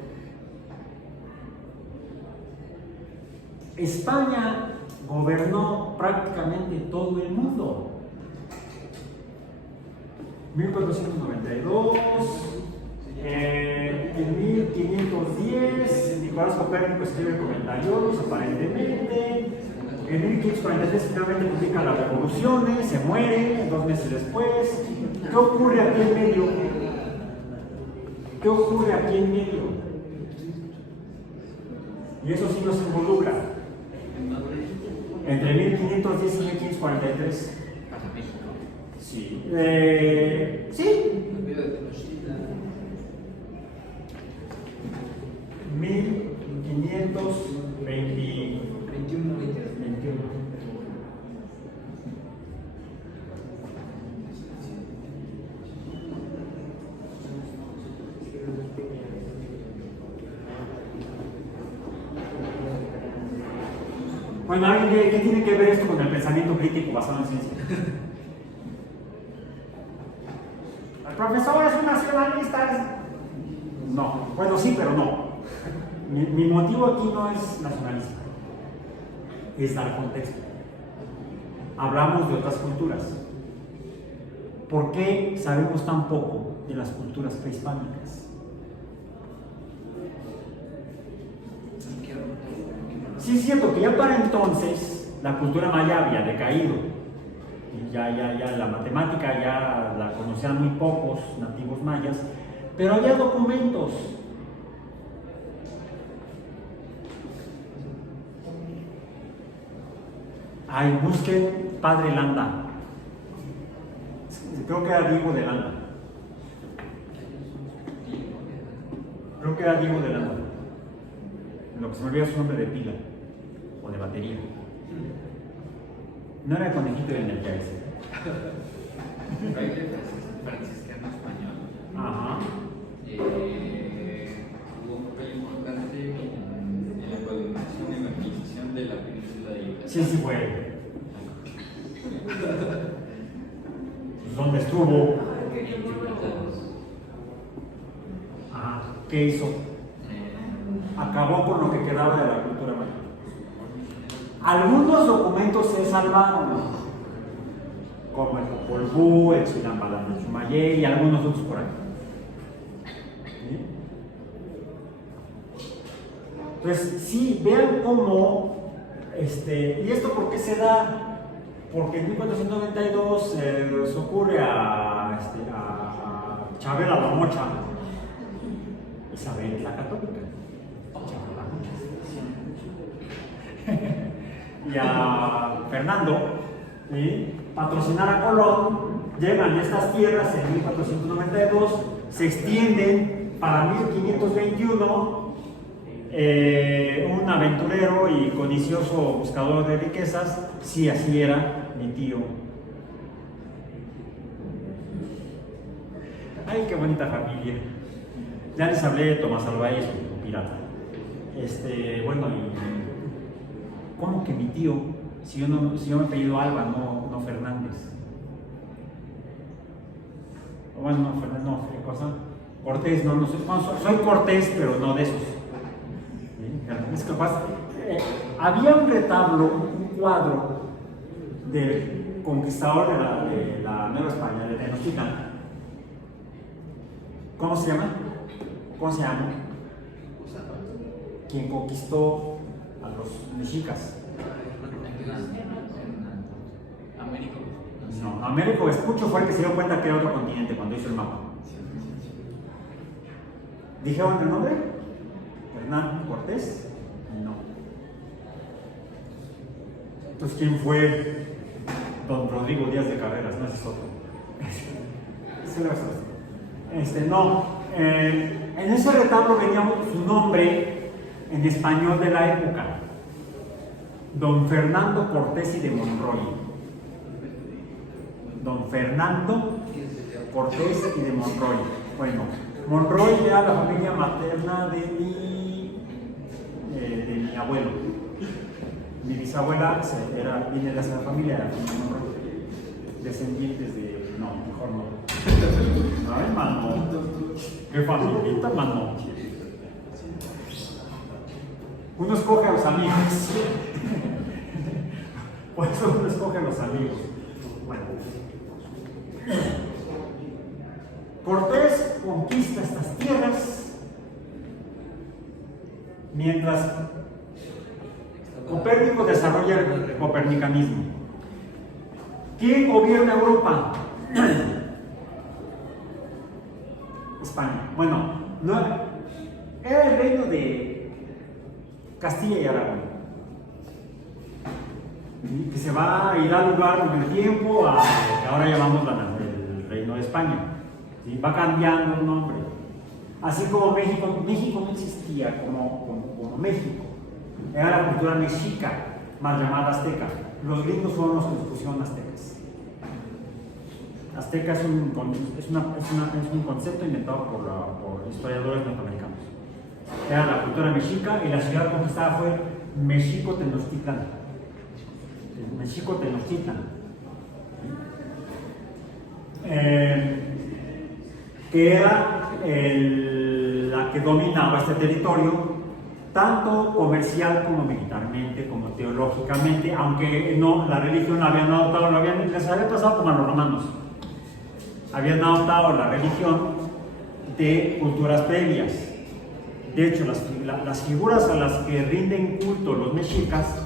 España gobernó prácticamente todo el mundo. 1492, en 1510, Nicolás Copérnico escribe Comentarios, aparentemente. En 1543 finalmente publica Las Revoluciones, se muere 2 meses después. ¿Qué ocurre aquí en medio? ¿Qué ocurre aquí en medio? Y eso sí nos involucra. Entre 1510 y 1543. Pasa México. Sí. Sí. Mira, Tenochtitlan. 1521. Bueno, ¿qué tiene que ver esto con el pensamiento crítico basado en ciencia? El profesor es un nacionalista. No, bueno, sí, pero no. Mi motivo aquí no es nacionalista, es dar contexto. Hablamos de otras culturas. ¿Por qué sabemos tan poco de las culturas prehispánicas? Sí es cierto que ya para entonces la cultura maya había decaído. Y ya la matemática ya la conocían muy pocos nativos mayas, pero había documentos. Ay, busquen Padre Landa. Creo que era Diego de Landa. Creo que era Diego de Landa. Lo que se me olvidó su nombre de pila o de batería. No era el conejito de Energizer. Fraile franciscano español. Ajá. Tuvo un papel importante en la colonización y evangelización de la península de Yucatán. Sí fue. ¿Dónde estuvo? Ajá. ¿Qué hizo? Acabó con lo que quedaba de la cultura maya. Algunos documentos se salvaron, como el Popol Vuh, el Chilambalam de Chumayé y algunos otros por ahí. ¿Sí? Entonces, sí, vean cómo, ¿y esto por qué se da? Porque en 1492 se ocurre a Chabela la Mocha, Isabel la Católica, y a Fernando, ¿sí? Patrocinar a Colón. Llegan estas tierras en 1492, se extienden para 1521. Un aventurero y codicioso buscador de riquezas, sí, así era mi tío. Ay, qué bonita familia. Ya les hablé de Tomás Albaí, su pirata. Bueno, y ¿cómo que mi tío? Si yo me apellido Alba, no Fernández. Bueno, no Fernández, no, ¿qué cosa? Cortés, no sé. Bueno, soy Cortés, pero no de esos. Es capaz. Había un retablo, un cuadro del conquistador de la Nueva España, de Tenochtitlan. ¿Cómo se llama? ¿Cómo se llama? Quien conquistó a los mexicas. Américo. No, Américo Vespucio fue el que se dio cuenta que era otro continente cuando hizo el mapa. ¿Dijeron el nombre? ¿Hernán Cortés? No. Entonces, ¿quién fue? Don Rodrigo Díaz de Carreras, no, ese es otro. No. En ese retablo venía su nombre en español de la época. Don Fernando Cortés y de Monroy. Don Fernando Cortés y de Monroy. Bueno, Monroy era la familia materna de mi abuelo. Mi bisabuela viene de esa familia, de Monroy. Descendientes de... No, mejor no. Ay, mano. Qué familita, mano. Uno escoge a los amigos. Por eso uno escoge a los amigos. Bueno. Cortés conquista estas tierras mientras Copérnico desarrolla el copernicanismo. ¿Quién gobierna Europa? España. Bueno, no, era el reino de Castilla y Aragón, que se va a ir al lugar con el tiempo a lo que ahora llamamos el reino de España. ¿sí? Va cambiando el nombre. Así como México no existía como México. Era la cultura mexica, más llamada azteca. Los gringos fueron los que nos pusieron aztecas. Azteca es un concepto inventado por historiadores norteamericanos. Era la cultura mexica y la ciudad conquistada fue México-Tenochtitlan. México-Tenochtitlan. Que era la que dominaba este territorio, tanto comercial como militarmente, como teológicamente, aunque no, la religión la habían adoptado, les había pasado como a los romanos. Habían adoptado la religión de culturas previas. De hecho, las figuras a las que rinden culto los mexicas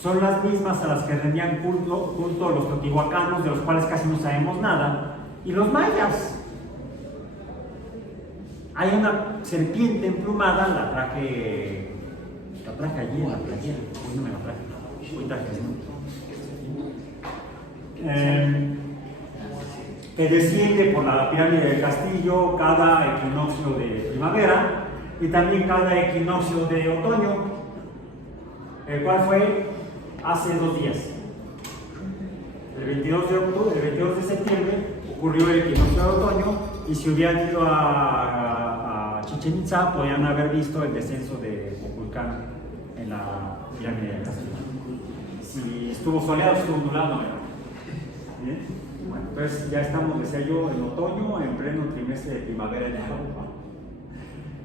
son las mismas a las que rendían culto los teotihuacanos, de los cuales casi no sabemos nada, y los mayas. Hay una serpiente emplumada, la traje allí en la playera, hoy no me la traje, hoy traje que desciende por la pirámide del castillo cada equinoccio de primavera y también cada equinoccio de otoño, el cual fue hace 2 días. El 22 de septiembre ocurrió el equinoccio de otoño, y si hubieran ido a Chichén Itzá podían haber visto el descenso de Kukulcán en la pirámide del castillo. Si estuvo soleado, estuvo nublado, ¿eh? Bueno, entonces ya estamos, decía yo, en otoño, en pleno trimestre de primavera en Europa.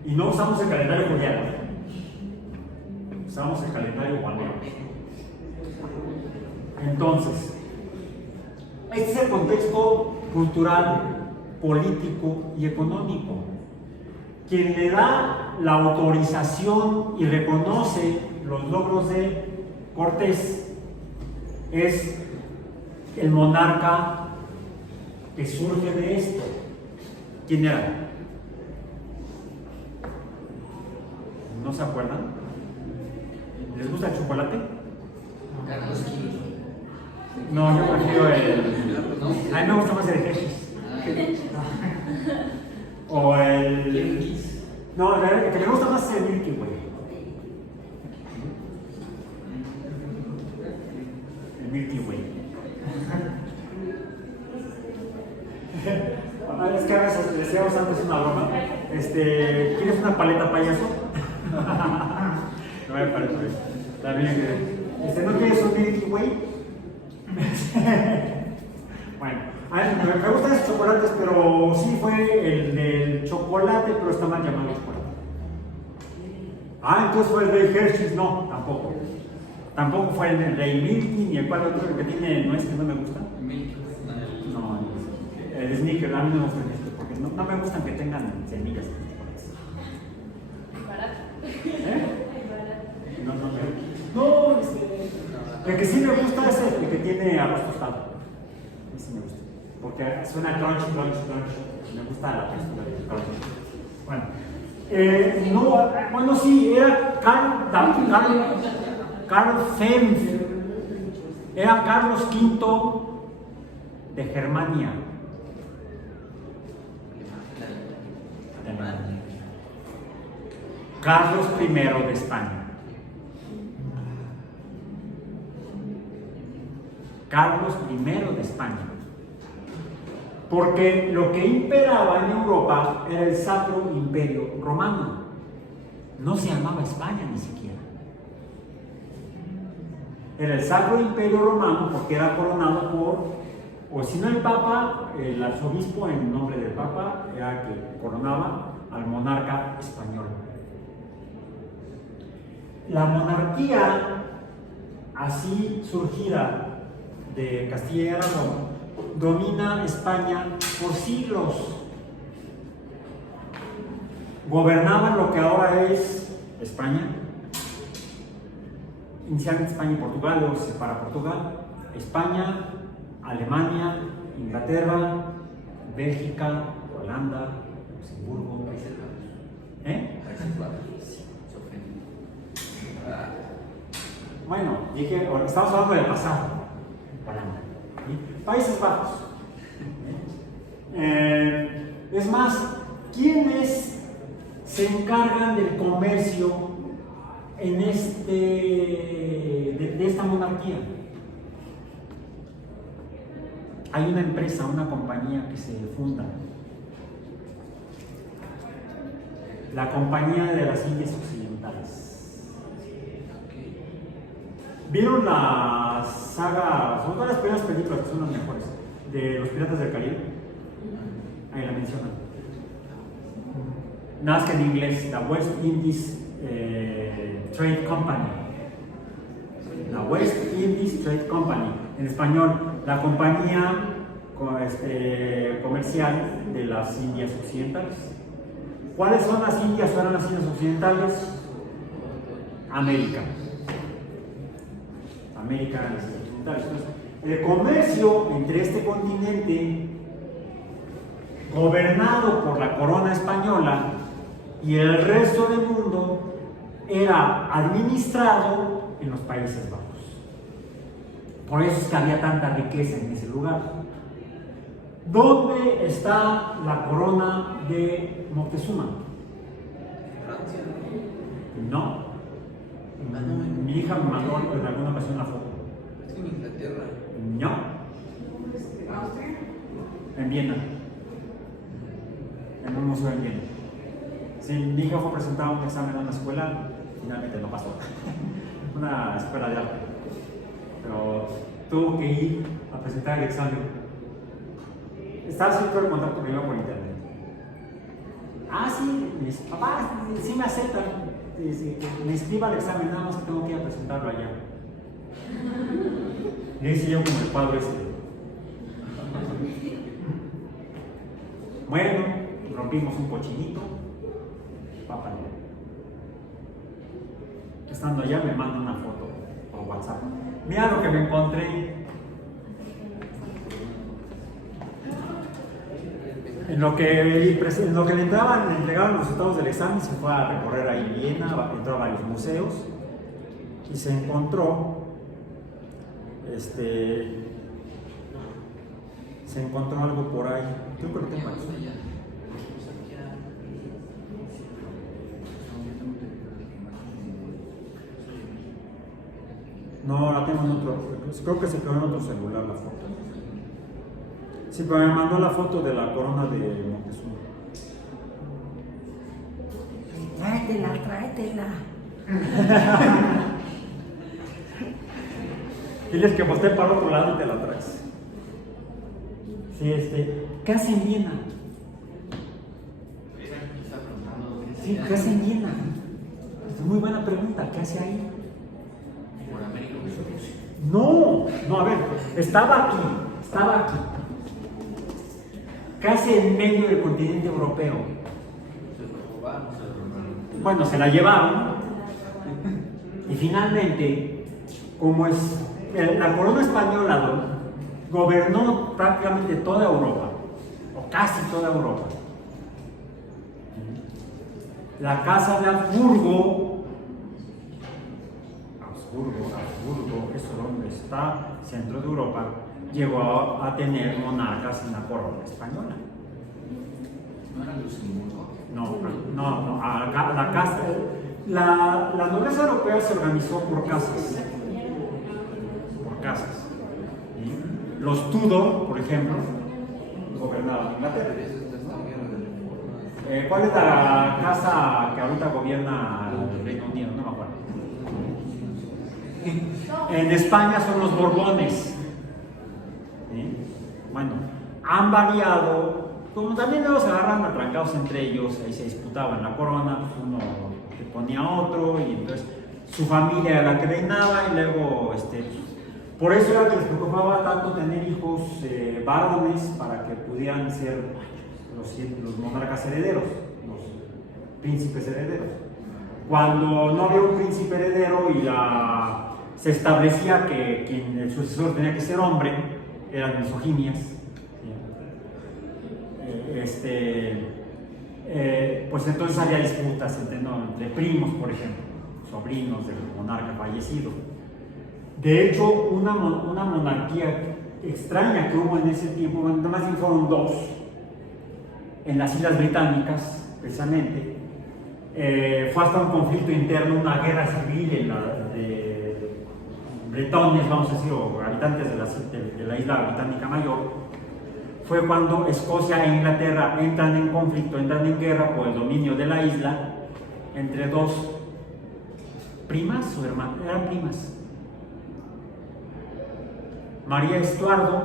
Y no usamos el calendario juliano, usamos el calendario juliano. Entonces, este es el contexto cultural, político y económico. Quien le da la autorización y reconoce los logros de Cortés es el monarca que surge de esto. ¿Quién era? ¿No se acuerdan? ¿Les gusta el chocolate? Carlos V. No, yo prefiero a mí me gusta más el Hershey's. O el... No, el que me gusta más es el Milky Way. El Milky Way. Es que a veces decíamos antes una broma. ¿Quieres una paleta, payaso? No me parece. También, ¿no quieres un Milky Way? Bueno, me gustan esos chocolates, pero sí fue el del chocolate, pero está mal llamado chocolate. Entonces fue el Rey Hershey's, no, tampoco. Tampoco fue el Rey Milky, ni el cual otro que tiene nuez que no me gusta. No, el Snickers, a mí no me gusta el Snickers, porque no me gustan que tengan semillas. No, el que sí me gusta es el que tiene arroz tostado. Ese sí me gusta. Porque suena crunch. Me gusta la textura del crunch. Bueno, sí, era Karl Fenf. Era Carlos V de Germania. Carlos I de España. Carlos I de España. Porque lo que imperaba en Europa era el Sacro Imperio Romano. No se llamaba España ni siquiera. Era el Sacro Imperio Romano porque era coronado o si no el Papa, el arzobispo en nombre del Papa era que coronaba al monarca español. La monarquía así surgida de Castilla y Aragón domina España por siglos. Gobernaban lo que ahora es España, inicialmente España y Portugal, luego se separa Portugal, España, Alemania, Inglaterra, Bélgica, Holanda, Luxemburgo, Países Bajos. Países Bajos. Bueno, dije, estamos hablando del pasado. Holanda. ¿Sí? Países Bajos. Es más, ¿quiénes se encargan del comercio en de esta monarquía? Hay una empresa, una compañía que se funda, la Compañía de las Indias Occidentales. ¿Vieron la saga, son todas las primeras películas que son las mejores, de los Piratas del Caribe? Ahí la mencionan. Nada más que en inglés, la West Indies Trade Company. La West Indies Trade Company. En español, la compañía comercial de las Indias Occidentales. ¿Cuáles son las Indias o eran las Indias Occidentales? América. América eran las Indias Occidentales. Entonces, el comercio entre este continente, gobernado por la corona española, y el resto del mundo, era administrado en los Países Bajos. Por eso es que había tanta riqueza en ese lugar. ¿Dónde está la corona de Moctezuma? Francia. No. Mi hija me mandó en alguna ocasión una foto. Es en Inglaterra. No. ¿Austria? En Viena. En un museo en Viena. Sí, mi hija fue presentada a un examen en una escuela, finalmente no pasó. Una escuela de arte. Pero tuvo que ir a presentar el examen. Estaba siempre en contacto conmigo por internet. Ah, sí, me dice, papá, sí me aceptan. Me inscriba al examen, nada más que tengo que ir a presentarlo allá. Le hice yo como el padre ese. Bueno, rompimos un cochinito. Papá. Estando allá me manda una foto por WhatsApp. Mira lo que me encontré. En lo que le entregaban los resultados del examen, se fue a recorrer ahí Viena, entró a varios museos y se encontró algo por ahí. Creo que lo tengo ahí. No, la tengo en otro, creo que se quedó en otro celular la foto. Sí, pero me mandó la foto de la corona de Moctezuma. Tráetela. Diles que voltee para otro lado y te la traes. Sí, ¿qué hace en Viena? Sí, ¿qué hace en Viena? Es muy buena pregunta, ¿qué hace ahí? Por América. No, a ver, estaba aquí. Casi en medio del continente europeo. Bueno, se la llevaron. Y finalmente, como es la corona española gobernó prácticamente toda Europa, o casi toda Europa. La casa de Habsburgo, eso donde está, centro de Europa, llegó a tener monarcas en la corona española. ¿No era Luxemburgo? No, la casa, la nobleza europea se organizó por casas. ¿Sí? Los Tudor, por ejemplo, gobernaban Inglaterra. ¿Cuál es la casa que ahorita gobierna el Reino Unido? No me acuerdo. En España son los Borbones. ¿Sí? Bueno, han variado, como también luego se agarran atrancados entre ellos, ahí se disputaban la corona, pues uno le ponía otro, y entonces su familia era la que reinaba, y luego, por eso era que les preocupaba tanto tener hijos varones para que pudieran ser los monarcas herederos, los príncipes herederos. Cuando no había un príncipe heredero y se establecía que el sucesor tenía que ser hombre, eran misoginias. Pues entonces había disputas entre primos, por ejemplo, sobrinos del monarca fallecido. De hecho, una monarquía extraña que hubo en ese tiempo, más bien fueron dos, en las Islas Británicas, precisamente. Fue hasta un conflicto interno, una guerra civil de bretones, vamos a decir, o habitantes de la isla británica mayor. Fue cuando Escocia e Inglaterra entran en conflicto, entran en guerra por el dominio de la isla entre dos primas o hermanas, eran primas. María Estuardo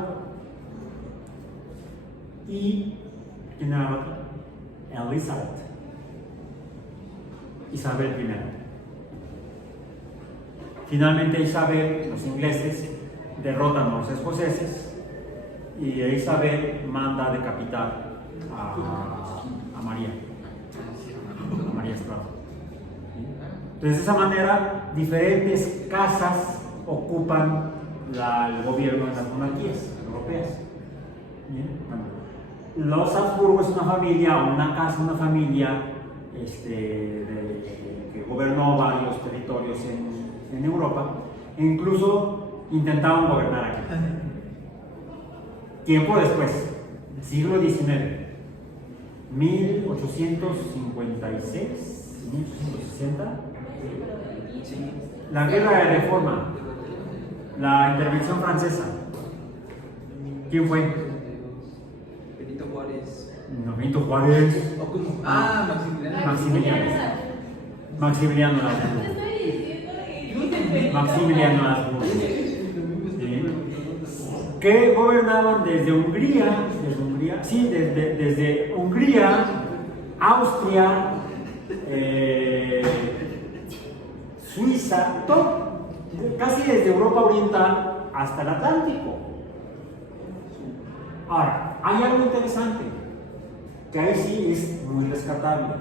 y ¿quién era la otra? Elizabeth. Isabel I. Finalmente Isabel, los ingleses derrotan a los escoceses y Isabel manda a decapitar a María Estuardo. Entonces, de esa manera, diferentes casas ocupan el gobierno de las monarquías europeas. Bien, bueno. Los Habsburgo es una familia, una casa, una familia que gobernó varios territorios en Europa e incluso intentaban gobernar aquí. Tiempo después, siglo XIX, 1856, 1860, la guerra de reforma, la intervención francesa. ¿Quién fue? Benito Juárez. No, Benito Juárez. ¿O cómo? Ah, Maximiliano. Maximiliano Habsburgo. Maximiliano Habsburgo. Que gobernaban desde Hungría, desde Hungría, Austria, Suiza, todo, casi desde Europa Oriental hasta el Atlántico. Ahora, hay algo interesante, que ahí sí es muy rescatable.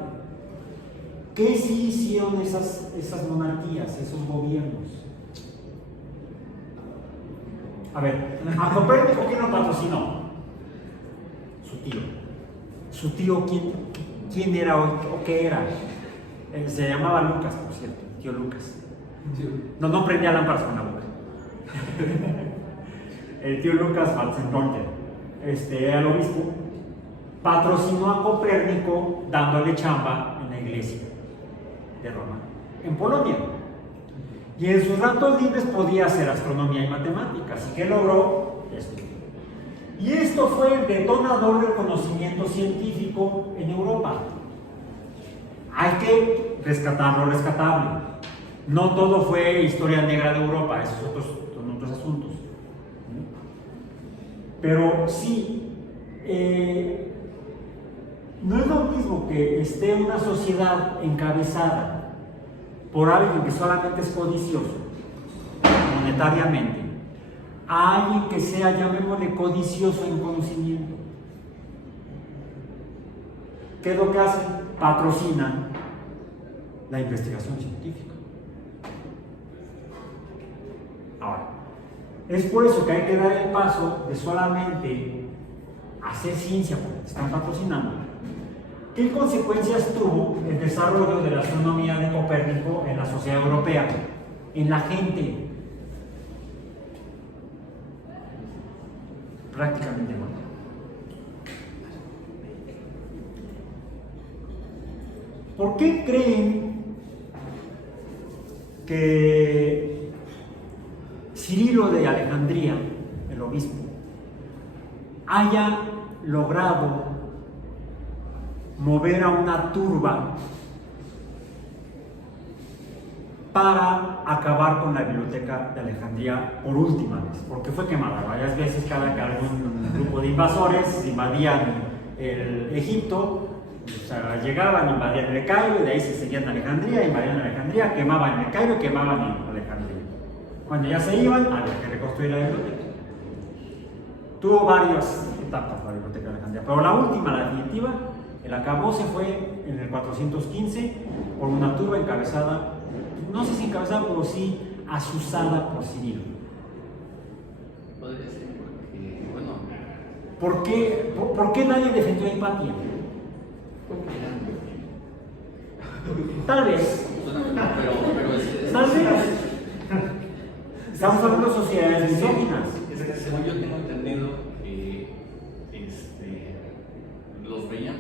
¿Qué sí hicieron esas monarquías, esos gobiernos? A ver, a Copérnico, ¿quién lo patrocinó? Su tío. ¿Su tío quién era o qué era? Se llamaba Lucas, por cierto, tío Lucas. No prendía lámparas con la boca. El tío Lucas Vatnsdorfer, era el obispo, patrocinó a Copérnico dándole chamba en la iglesia de Roma, en Polonia. Y en sus ratos libres podía hacer astronomía y matemáticas. ¿Y qué logró? Esto. Y esto fue el detonador del conocimiento científico en Europa. Hay que rescatar lo rescatable. No todo fue historia negra de Europa, esos son otros asuntos. Pero sí, no es lo mismo que esté una sociedad encabezada por alguien que solamente es codicioso, monetariamente, a alguien que sea, llamémosle, codicioso en conocimiento. ¿Qué es lo que hacen? Patrocinan la investigación científica. Ahora, es por eso que hay que dar el paso de solamente hacer ciencia porque te están patrocinando. ¿Qué consecuencias tuvo el desarrollo de la astronomía de Copérnico en la sociedad europea, en la gente? Prácticamente no. ¿Por qué creen que Cirilo de Alejandría, el obispo, haya logrado mover a una turba para acabar con la biblioteca de Alejandría por última vez? Porque fue quemada varias veces cada que algún grupo de invasores invadían el Egipto. O sea, llegaban, invadían el Cairo y de ahí se seguían a Alejandría, invadían Alejandría, quemaban el Cairo, quemaban en Alejandría. Cuando ya se iban, había que reconstruir la biblioteca. Tuvo varias etapas la biblioteca de Alejandría, pero la última, la definitiva, el acabose fue en el 415 por una turba encabezada, no sé si encabezada, pero sí azuzada por Cirilo. Podría ser porque, bueno. ¿Por qué nadie defendió a Hipatia? Tal vez. Tal vez. Estamos hablando de sociedades misóginas. Según yo tengo entendido que los veían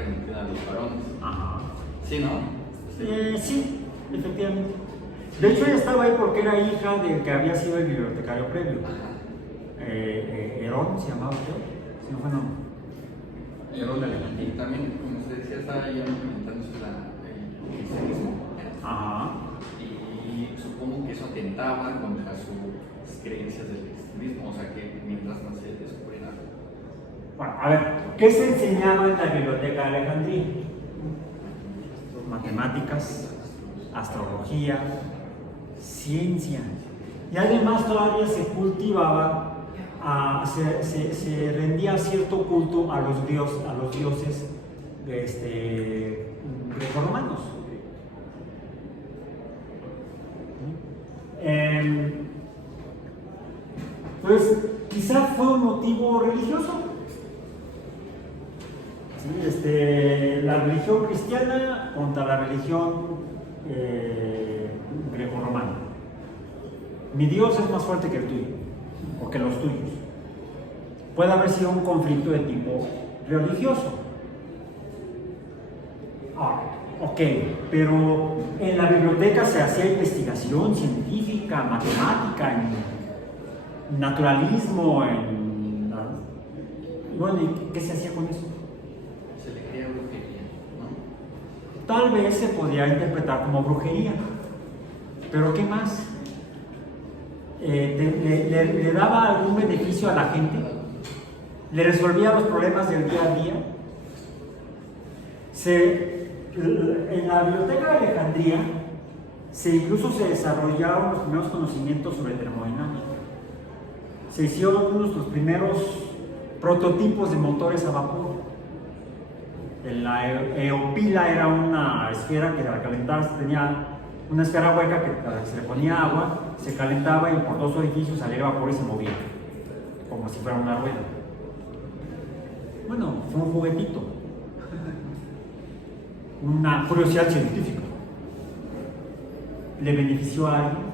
permitida a los varones. Ajá. Sí, ¿no? Sí, efectivamente. De hecho, ella estaba ahí porque era hija del que había sido el bibliotecario previo. Herón se llamaba usted, si no fue nombre. Herón de Alejandría. Y también, como usted decía, estaba ya implementando el cristianismo. Ajá. Y supongo que eso atentaba contra sus creencias del cristianismo, o sea que mientras no se descubriera. Bueno, a ver, ¿qué se enseñaba en la biblioteca de Alejandría? Matemáticas, astrología, ciencia. Y además todavía se cultivaba, se rendía cierto culto a los dioses grecorromanos. Pues quizá fue un motivo religioso. Sí, la religión cristiana contra la religión grecorromana. Mi Dios es más fuerte que el tuyo, o que los tuyos. Puede haber sido un conflicto de tipo religioso. Ok, pero en la biblioteca se hacía investigación científica, matemática, en naturalismo, bueno, ¿y qué se hacía con eso? Se le creía brujería, ¿no? Tal vez se podría interpretar como brujería, pero ¿qué más? ¿Le daba algún beneficio a la gente? ¿Le resolvía los problemas del día a día? En la biblioteca de Alejandría incluso se desarrollaron los primeros conocimientos sobre termodinámica. Se hicieron unos de los primeros prototipos de motores a vapor. La eopila era una esfera que al calentar tenía una esfera hueca que se le ponía agua, se calentaba y por dos orificios salía vapor y se movía, como si fuera una rueda. Bueno, fue un juguetito, una curiosidad científica. ¿Le benefició a alguien?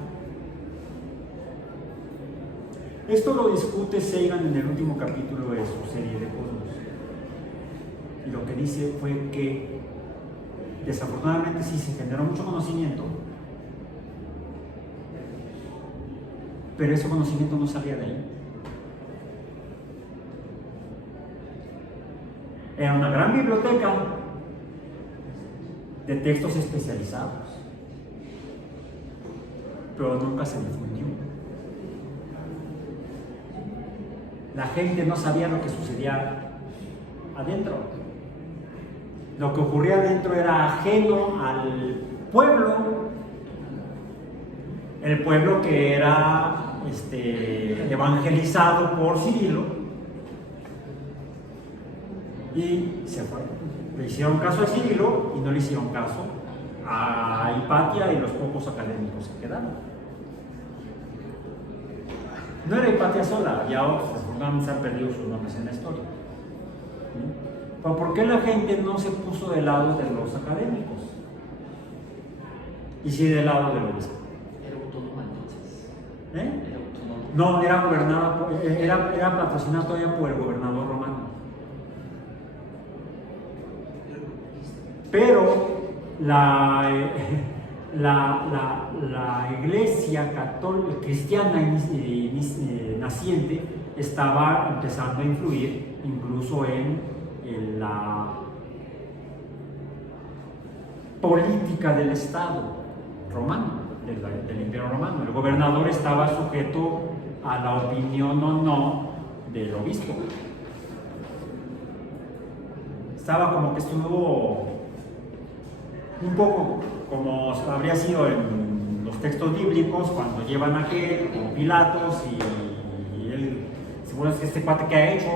Esto lo discute Sagan en el último capítulo de su serie de Cosmos. Y lo que dice fue que desafortunadamente sí se generó mucho conocimiento, pero ese conocimiento no salía de ahí. Era una gran biblioteca de textos especializados, pero nunca se difundió. La gente no sabía lo que sucedía adentro. Lo que ocurría adentro era ajeno al pueblo. El pueblo que era evangelizado por Cirilo. Y se fue. Le hicieron caso a Cirilo y no le hicieron caso a Hipatia y los pocos académicos que quedaron. No era Hipatia sola, ya otros, desafortunadamente se han perdido sus nombres en la historia. Pero ¿por qué la gente no se puso del lado de los académicos? Y sí del lado del obispo. Era autónoma entonces. ¿Eh? Era autónoma. No, era gobernada, era patrocinada todavía por el gobernador romano. Pero la iglesia católica, cristiana naciente estaba empezando a influir incluso en la política del Estado romano, del Imperio Romano. El gobernador estaba sujeto a la opinión o no del obispo. Estaba como que estuvo un poco como habría sido en los textos bíblicos cuando llevan a aquel con Pilatos y él, seguro es que este cuate que ha hecho,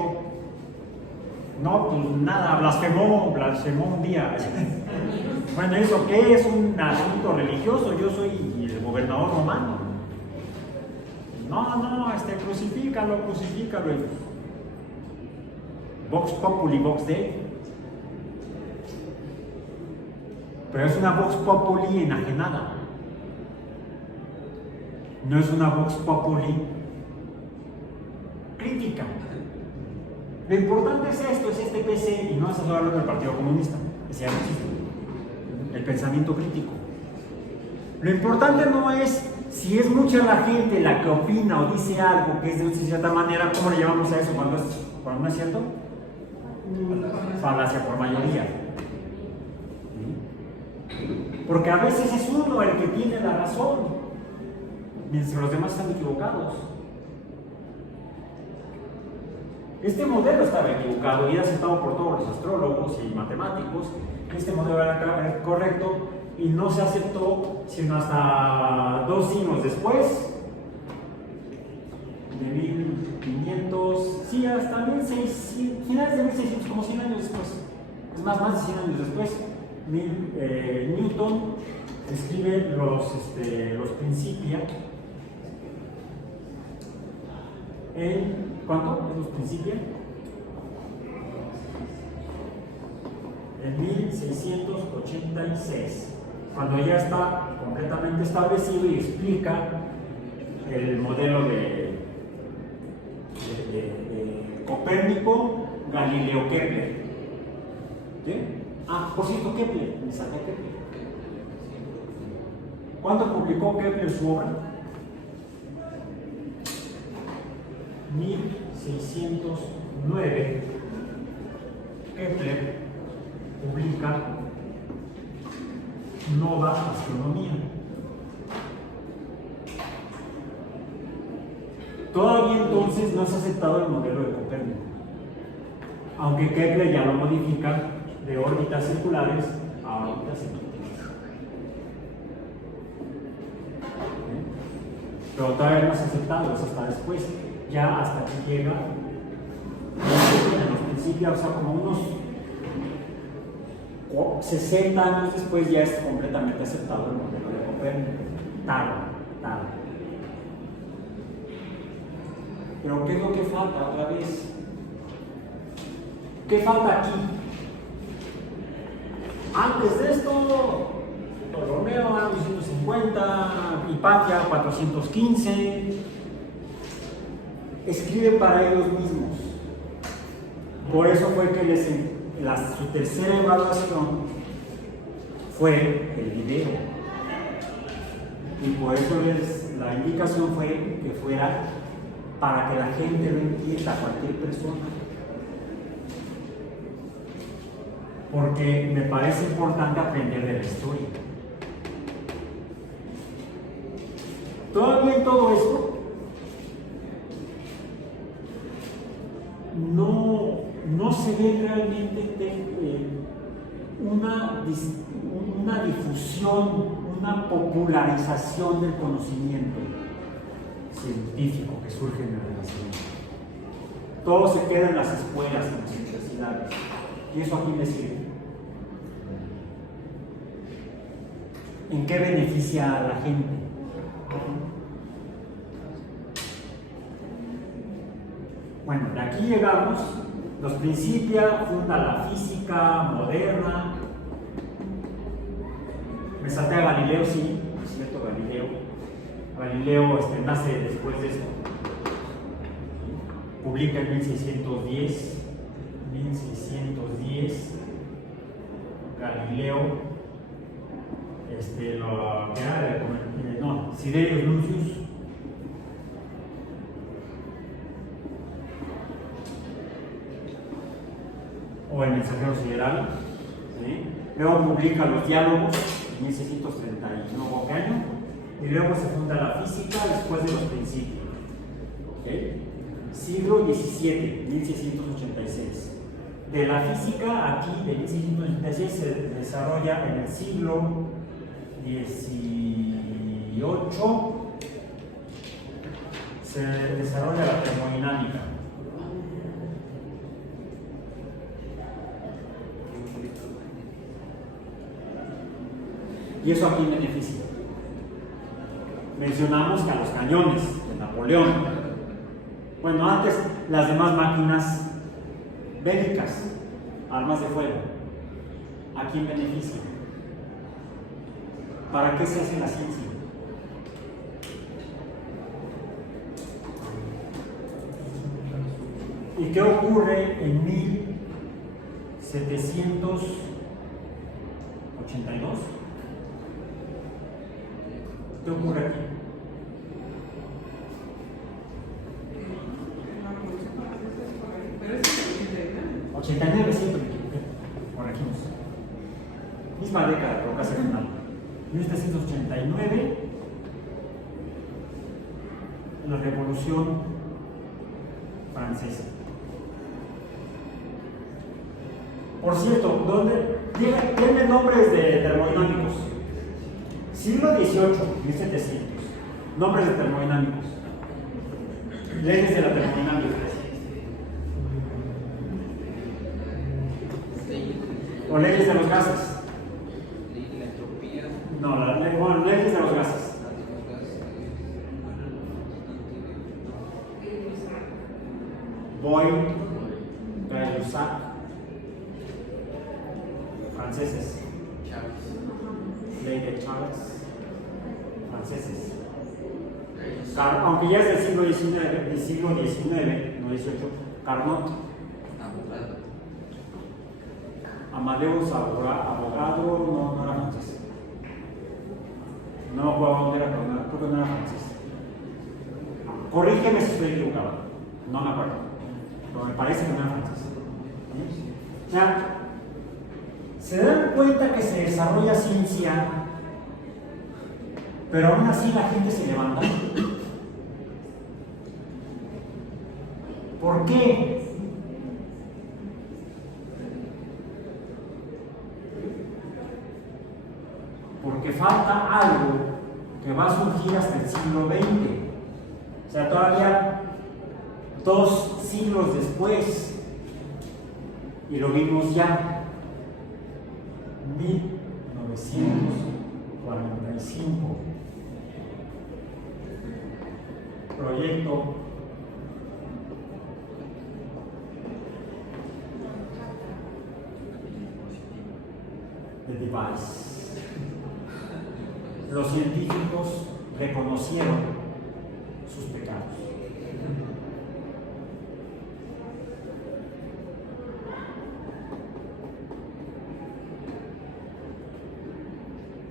no, pues nada, blasfemó un día. Bueno, ¿eso qué es? Un asunto religioso, yo soy el gobernador romano. No, crucifícalo. Vox populi, vox dei. Pero es una vox populi enajenada. No es una vox populi crítica. Lo importante es esto, es este PC, y no es hablar del Partido Comunista, que ya no existe. El pensamiento crítico. Lo importante no es si es mucha la gente la que opina o dice algo que es de cierta manera, ¿cómo le llamamos a eso cuando no es cierto? Falacia por mayoría. Porque a veces es uno el que tiene la razón, mientras los demás están equivocados. Este modelo estaba equivocado y era aceptado por todos los astrólogos y matemáticos. Este modelo era correcto y no se aceptó sino hasta 2 siglos después, de 1500, sí, hasta finales de 1600, como 100 años después. Es más de 100 años después, Newton escribe los Principia. ¿Cuánto es los Principia? En 1686, cuando ya está completamente establecido y explica el modelo de Copérnico, Galileo, Kepler. ¿Sí? Por cierto, Kepler, me saqué Kepler. ¿Cuándo publicó Kepler su obra? 1609. Kepler publica Nova Astronomía. Todavía entonces no se ha aceptado el modelo de Copérnico, aunque Kepler ya lo modifica de órbitas circulares a órbitas elípticas. Pero todavía no se ha aceptado, eso hasta después, ya hasta que llega en los Principios, o sea, como unos 60 años después ya es completamente aceptado el modelo de Copérnico. Tarde. Pero ¿qué es lo que falta otra vez? ¿Qué falta aquí? Antes de esto, Ptolomeo, 250, Hipatia, 415, escribe para ellos mismos. Por eso fue que su tercera evaluación fue el video. Y por eso la indicación fue que fuera para que la gente lo entienda, cualquier persona. Porque me parece importante aprender de la historia. Todavía en todo esto, no se ve realmente una difusión, una popularización del conocimiento científico que surge en el Renacimiento. Todo se queda en las escuelas, en las universidades. ¿Y eso a quién le sirve? ¿En qué beneficia a la gente? Bueno, de aquí llegamos. Los Principia funda la física moderna. Me salté a Galileo, sí, es cierto, Galileo. Galileo nace después de esto. Publica en 1610. Galileo, Siderius Lucius. O el Mensajero Sideral, ¿sí? Luego publica los Diálogos en 1639, ¿qué año? Y luego se funda la física después de los Principios. ¿Okay? Siglo XVII, 1686. De la física, aquí de 1686 se desarrolla en el siglo XVIII, se desarrolla la termodinámica. ¿Y eso a quién beneficia? Mencionamos que a los cañones de Napoleón. Bueno, antes las demás máquinas bélicas, armas de fuego. ¿A quién beneficia? ¿Para qué se hace la ciencia? ¿Y qué ocurre en 1782? ¿Qué ocurre aquí? Pero es el 89. 89, siempre me equivoqué. Corregimos. Misma década, pero casi al final. 1789, la Revolución Francesa. Por cierto, tiene nombres de termodinámicos. Siglo XVIII, 1700. Nombres de termodinámicos. Leyes de la termodinámica. O leyes de los gases. La entropía. No, bueno, leyes de los gases. Boyle, Gay-Lussac, franceses. Ley de Charles, franceses. Aunque ya es del siglo XIX, no XVIII, Carnot. Amadeus, abogado, no era francés. No me acuerdo dónde era, pero creo que no era francés. Corrígeme si estoy equivocado, no me acuerdo, pero me parece que no era francés. O sea, se dan cuenta que se desarrolla ciencia, pero aún así la gente se levanta. ¿Por qué? Porque falta algo que va a surgir hasta el siglo XX. O sea, todavía 2 siglos después, y lo vimos ya, 1945. Proyecto de Device. Los científicos reconocieron sus pecados.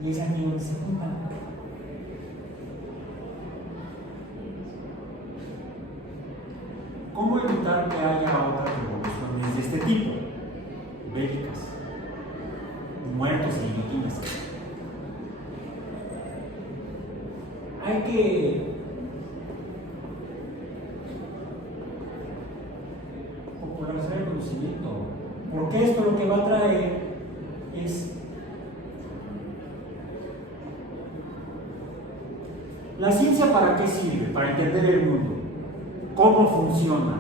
Y es aquí donde se juntan. ¿Cómo evitar que haya otras revoluciones de este tipo? Bélicas, muertos e guillotinas. Hay que popularizar el conocimiento, porque esto lo que va a traer es la ciencia. ¿Para qué sirve? Para entender el mundo, cómo funciona.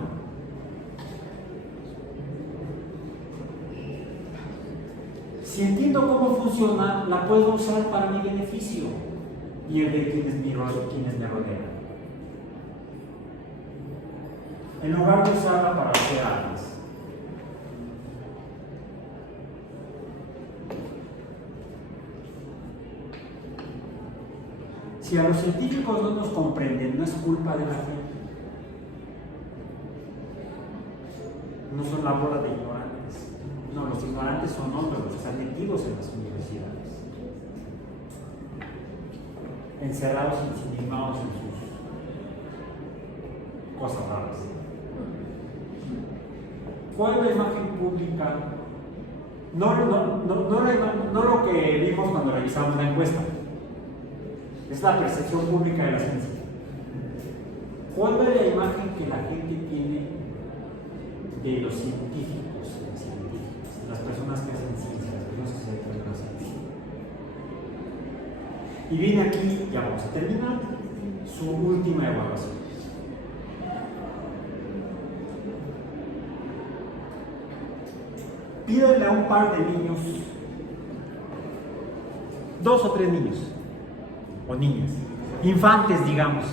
Si entiendo cómo funciona, la puedo usar para mi beneficio y el de quienes me rodean. En lugar de usarla para hacer armas. Si a los científicos no nos comprenden, no es culpa de la gente. No son la bola de ignorantes. No, los ignorantes son hombres, los que están metidos en las universidades, encerrados y ensimismados en sus cosas raras. ¿Cuál es la imagen pública? No lo que vimos cuando revisamos la encuesta. Es la percepción pública de la ciencia. ¿Cuál es la imagen que la gente tiene de los científicos, las personas que hacen ciencia, las personas que se dedican a la ciencia? Y viene aquí, ya vamos a terminar, su última evaluación. Pídanle a un par de niños, 2 o 3 niños, o niñas, infantes, digamos,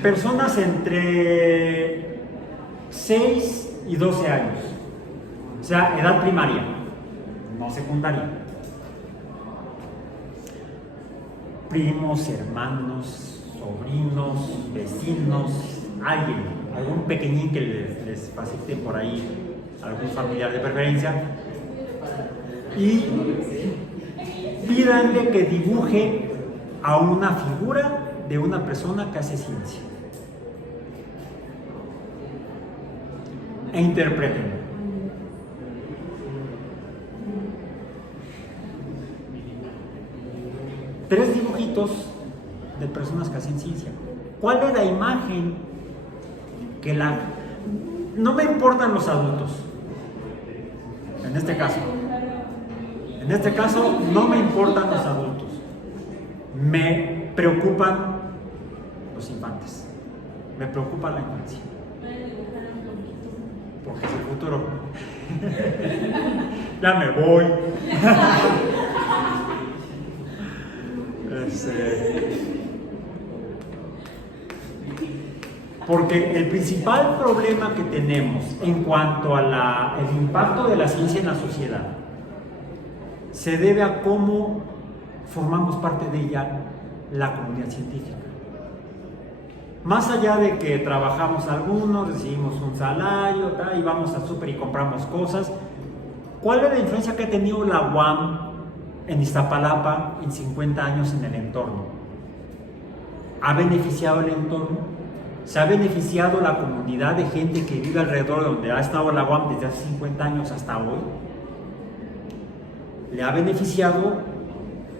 personas entre 6 y 12 años, o sea, edad primaria, no secundaria. Primos, hermanos, sobrinos, vecinos, alguien, algún pequeñín que les facilite por ahí, algún familiar de preferencia, y pídanle que dibuje a una figura de una persona que hace ciencia e interpreten. Tres dibujitos de personas que hacen ciencia. ¿Cuál es la imagen que la... No me importan los adultos, en este caso. En este caso no me importan los adultos. Me preocupan los infantes. Me preocupa la infancia. Porque es el futuro. Ya me voy. Porque el principal problema que tenemos en cuanto a el impacto de la ciencia en la sociedad se debe a cómo formamos parte de ella la comunidad científica. Más allá de que trabajamos algunos, recibimos un salario y vamos al súper y compramos cosas, ¿cuál es la influencia que ha tenido la UAM en Iztapalapa en 50 años en el entorno? ¿Ha beneficiado el entorno? ¿Se ha beneficiado la comunidad de gente que vive alrededor de donde ha estado la UAM desde hace 50 años hasta hoy? ¿Le ha beneficiado?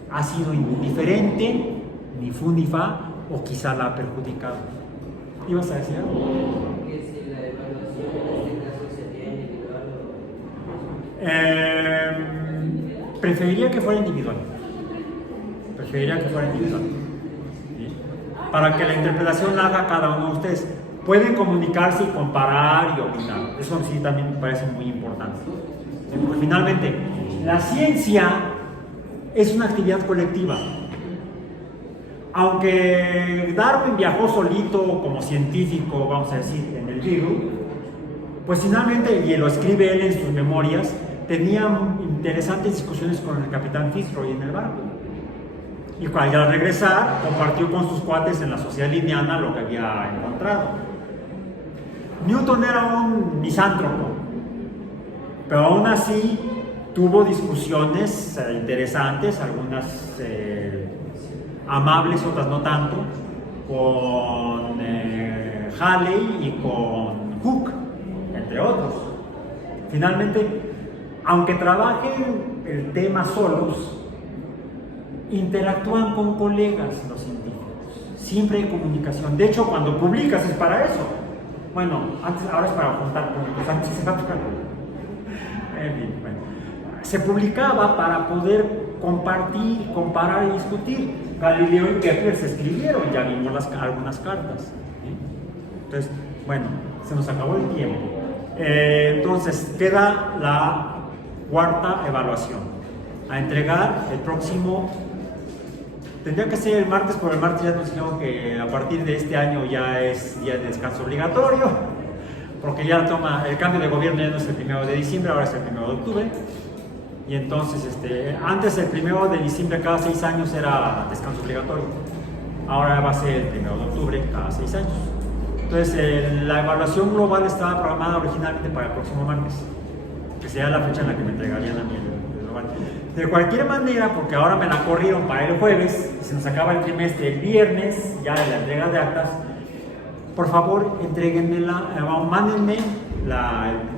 ¿Ha sido indiferente? ¿Ni fu ni fa? ¿O quizá la ha perjudicado? ¿Ibas a decir algo? Que si la evaluación en este caso sería individual o... Preferiría que fuera individual. ¿Sí? Para que la interpretación la haga cada uno de ustedes. Pueden comunicarse y comparar y opinar. Eso sí también me parece muy importante. Porque finalmente, la ciencia es una actividad colectiva. Aunque Darwin viajó solito como científico, vamos a decir, en el virus, pues finalmente, y lo escribe él en sus memorias, tenía interesantes discusiones con el capitán Fitzroy en el barco. Y cuando al regresar, compartió con sus cuates en la sociedad lineana lo que había encontrado. Newton era un misántropo, pero aún así tuvo discusiones interesantes, algunas amables, otras no tanto, con Halley y con Hooke, entre otros. Finalmente, aunque trabajen el tema solos, interactúan con colegas los científicos. Siempre hay comunicación. De hecho, cuando publicas es para eso. Bueno, ahora es para juntar puntos. Antes era para... En fin, bueno. Se publicaba para poder compartir, comparar y discutir. Galileo y Kepler se escribieron, ya vimos algunas cartas. ¿Sí? Entonces, bueno, se nos acabó el tiempo. Entonces, queda la cuarta evaluación. A entregar el próximo... Tendría que ser el martes, pero el martes ya nos dijeron que a partir de este año ya es día de descanso obligatorio, porque ya el cambio de gobierno ya no es el 1 de diciembre, ahora es el 1 de octubre. Y entonces, antes el 1 de diciembre cada 6 años era descanso obligatorio. Ahora va a ser el 1 de octubre cada 6 años. Entonces, la evaluación global estaba programada originalmente para el próximo martes, que sería la fecha en la que me entregarían a mí el global. De cualquier manera, porque ahora me la corrieron para el jueves, y se nos acaba el trimestre el viernes, ya de la entrega de actas, por favor, entréguenmela, mándenme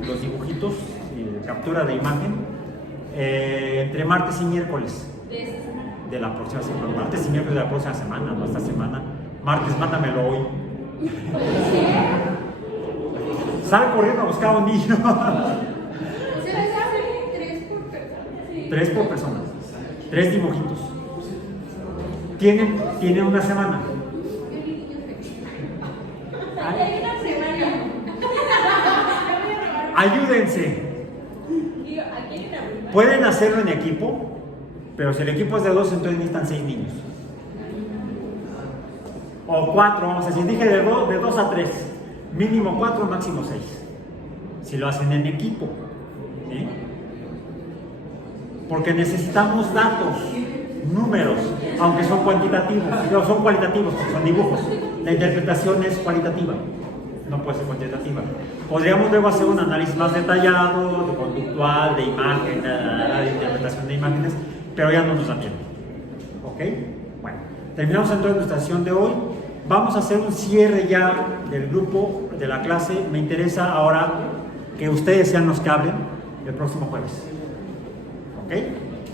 los dibujitos, captura de imagen, entre martes y miércoles de la próxima semana. Martes y miércoles de la próxima semana, no esta semana. Martes, mándamelo hoy. Sal corriendo a buscar a un niño. Tres por persona. 3 dibujitos. Tienen una semana. Ayúdense. Pueden hacerlo en equipo, pero si el equipo es de 2, entonces necesitan 6 niños. O 4, vamos a decir, dije de 2 a 3. Mínimo 4, máximo 6. Si lo hacen en equipo. ¿Sí? Porque necesitamos datos, números, aunque son cuantitativos. No, son cualitativos, porque son dibujos. La interpretación es cualitativa. no puede ser cuantitativa. Podríamos luego hacer un análisis más detallado, de conductual, de imagen, de interpretación de imágenes, pero ya no nos da tiempo. ¿Ok? Bueno, terminamos entonces nuestra sesión de hoy. Vamos a hacer un cierre ya del grupo, de la clase. Me interesa ahora que ustedes sean los que hablen el próximo jueves. ¿Ok?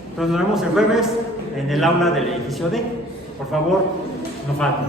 Entonces nos vemos el jueves en el aula del edificio D. Por favor, no falten.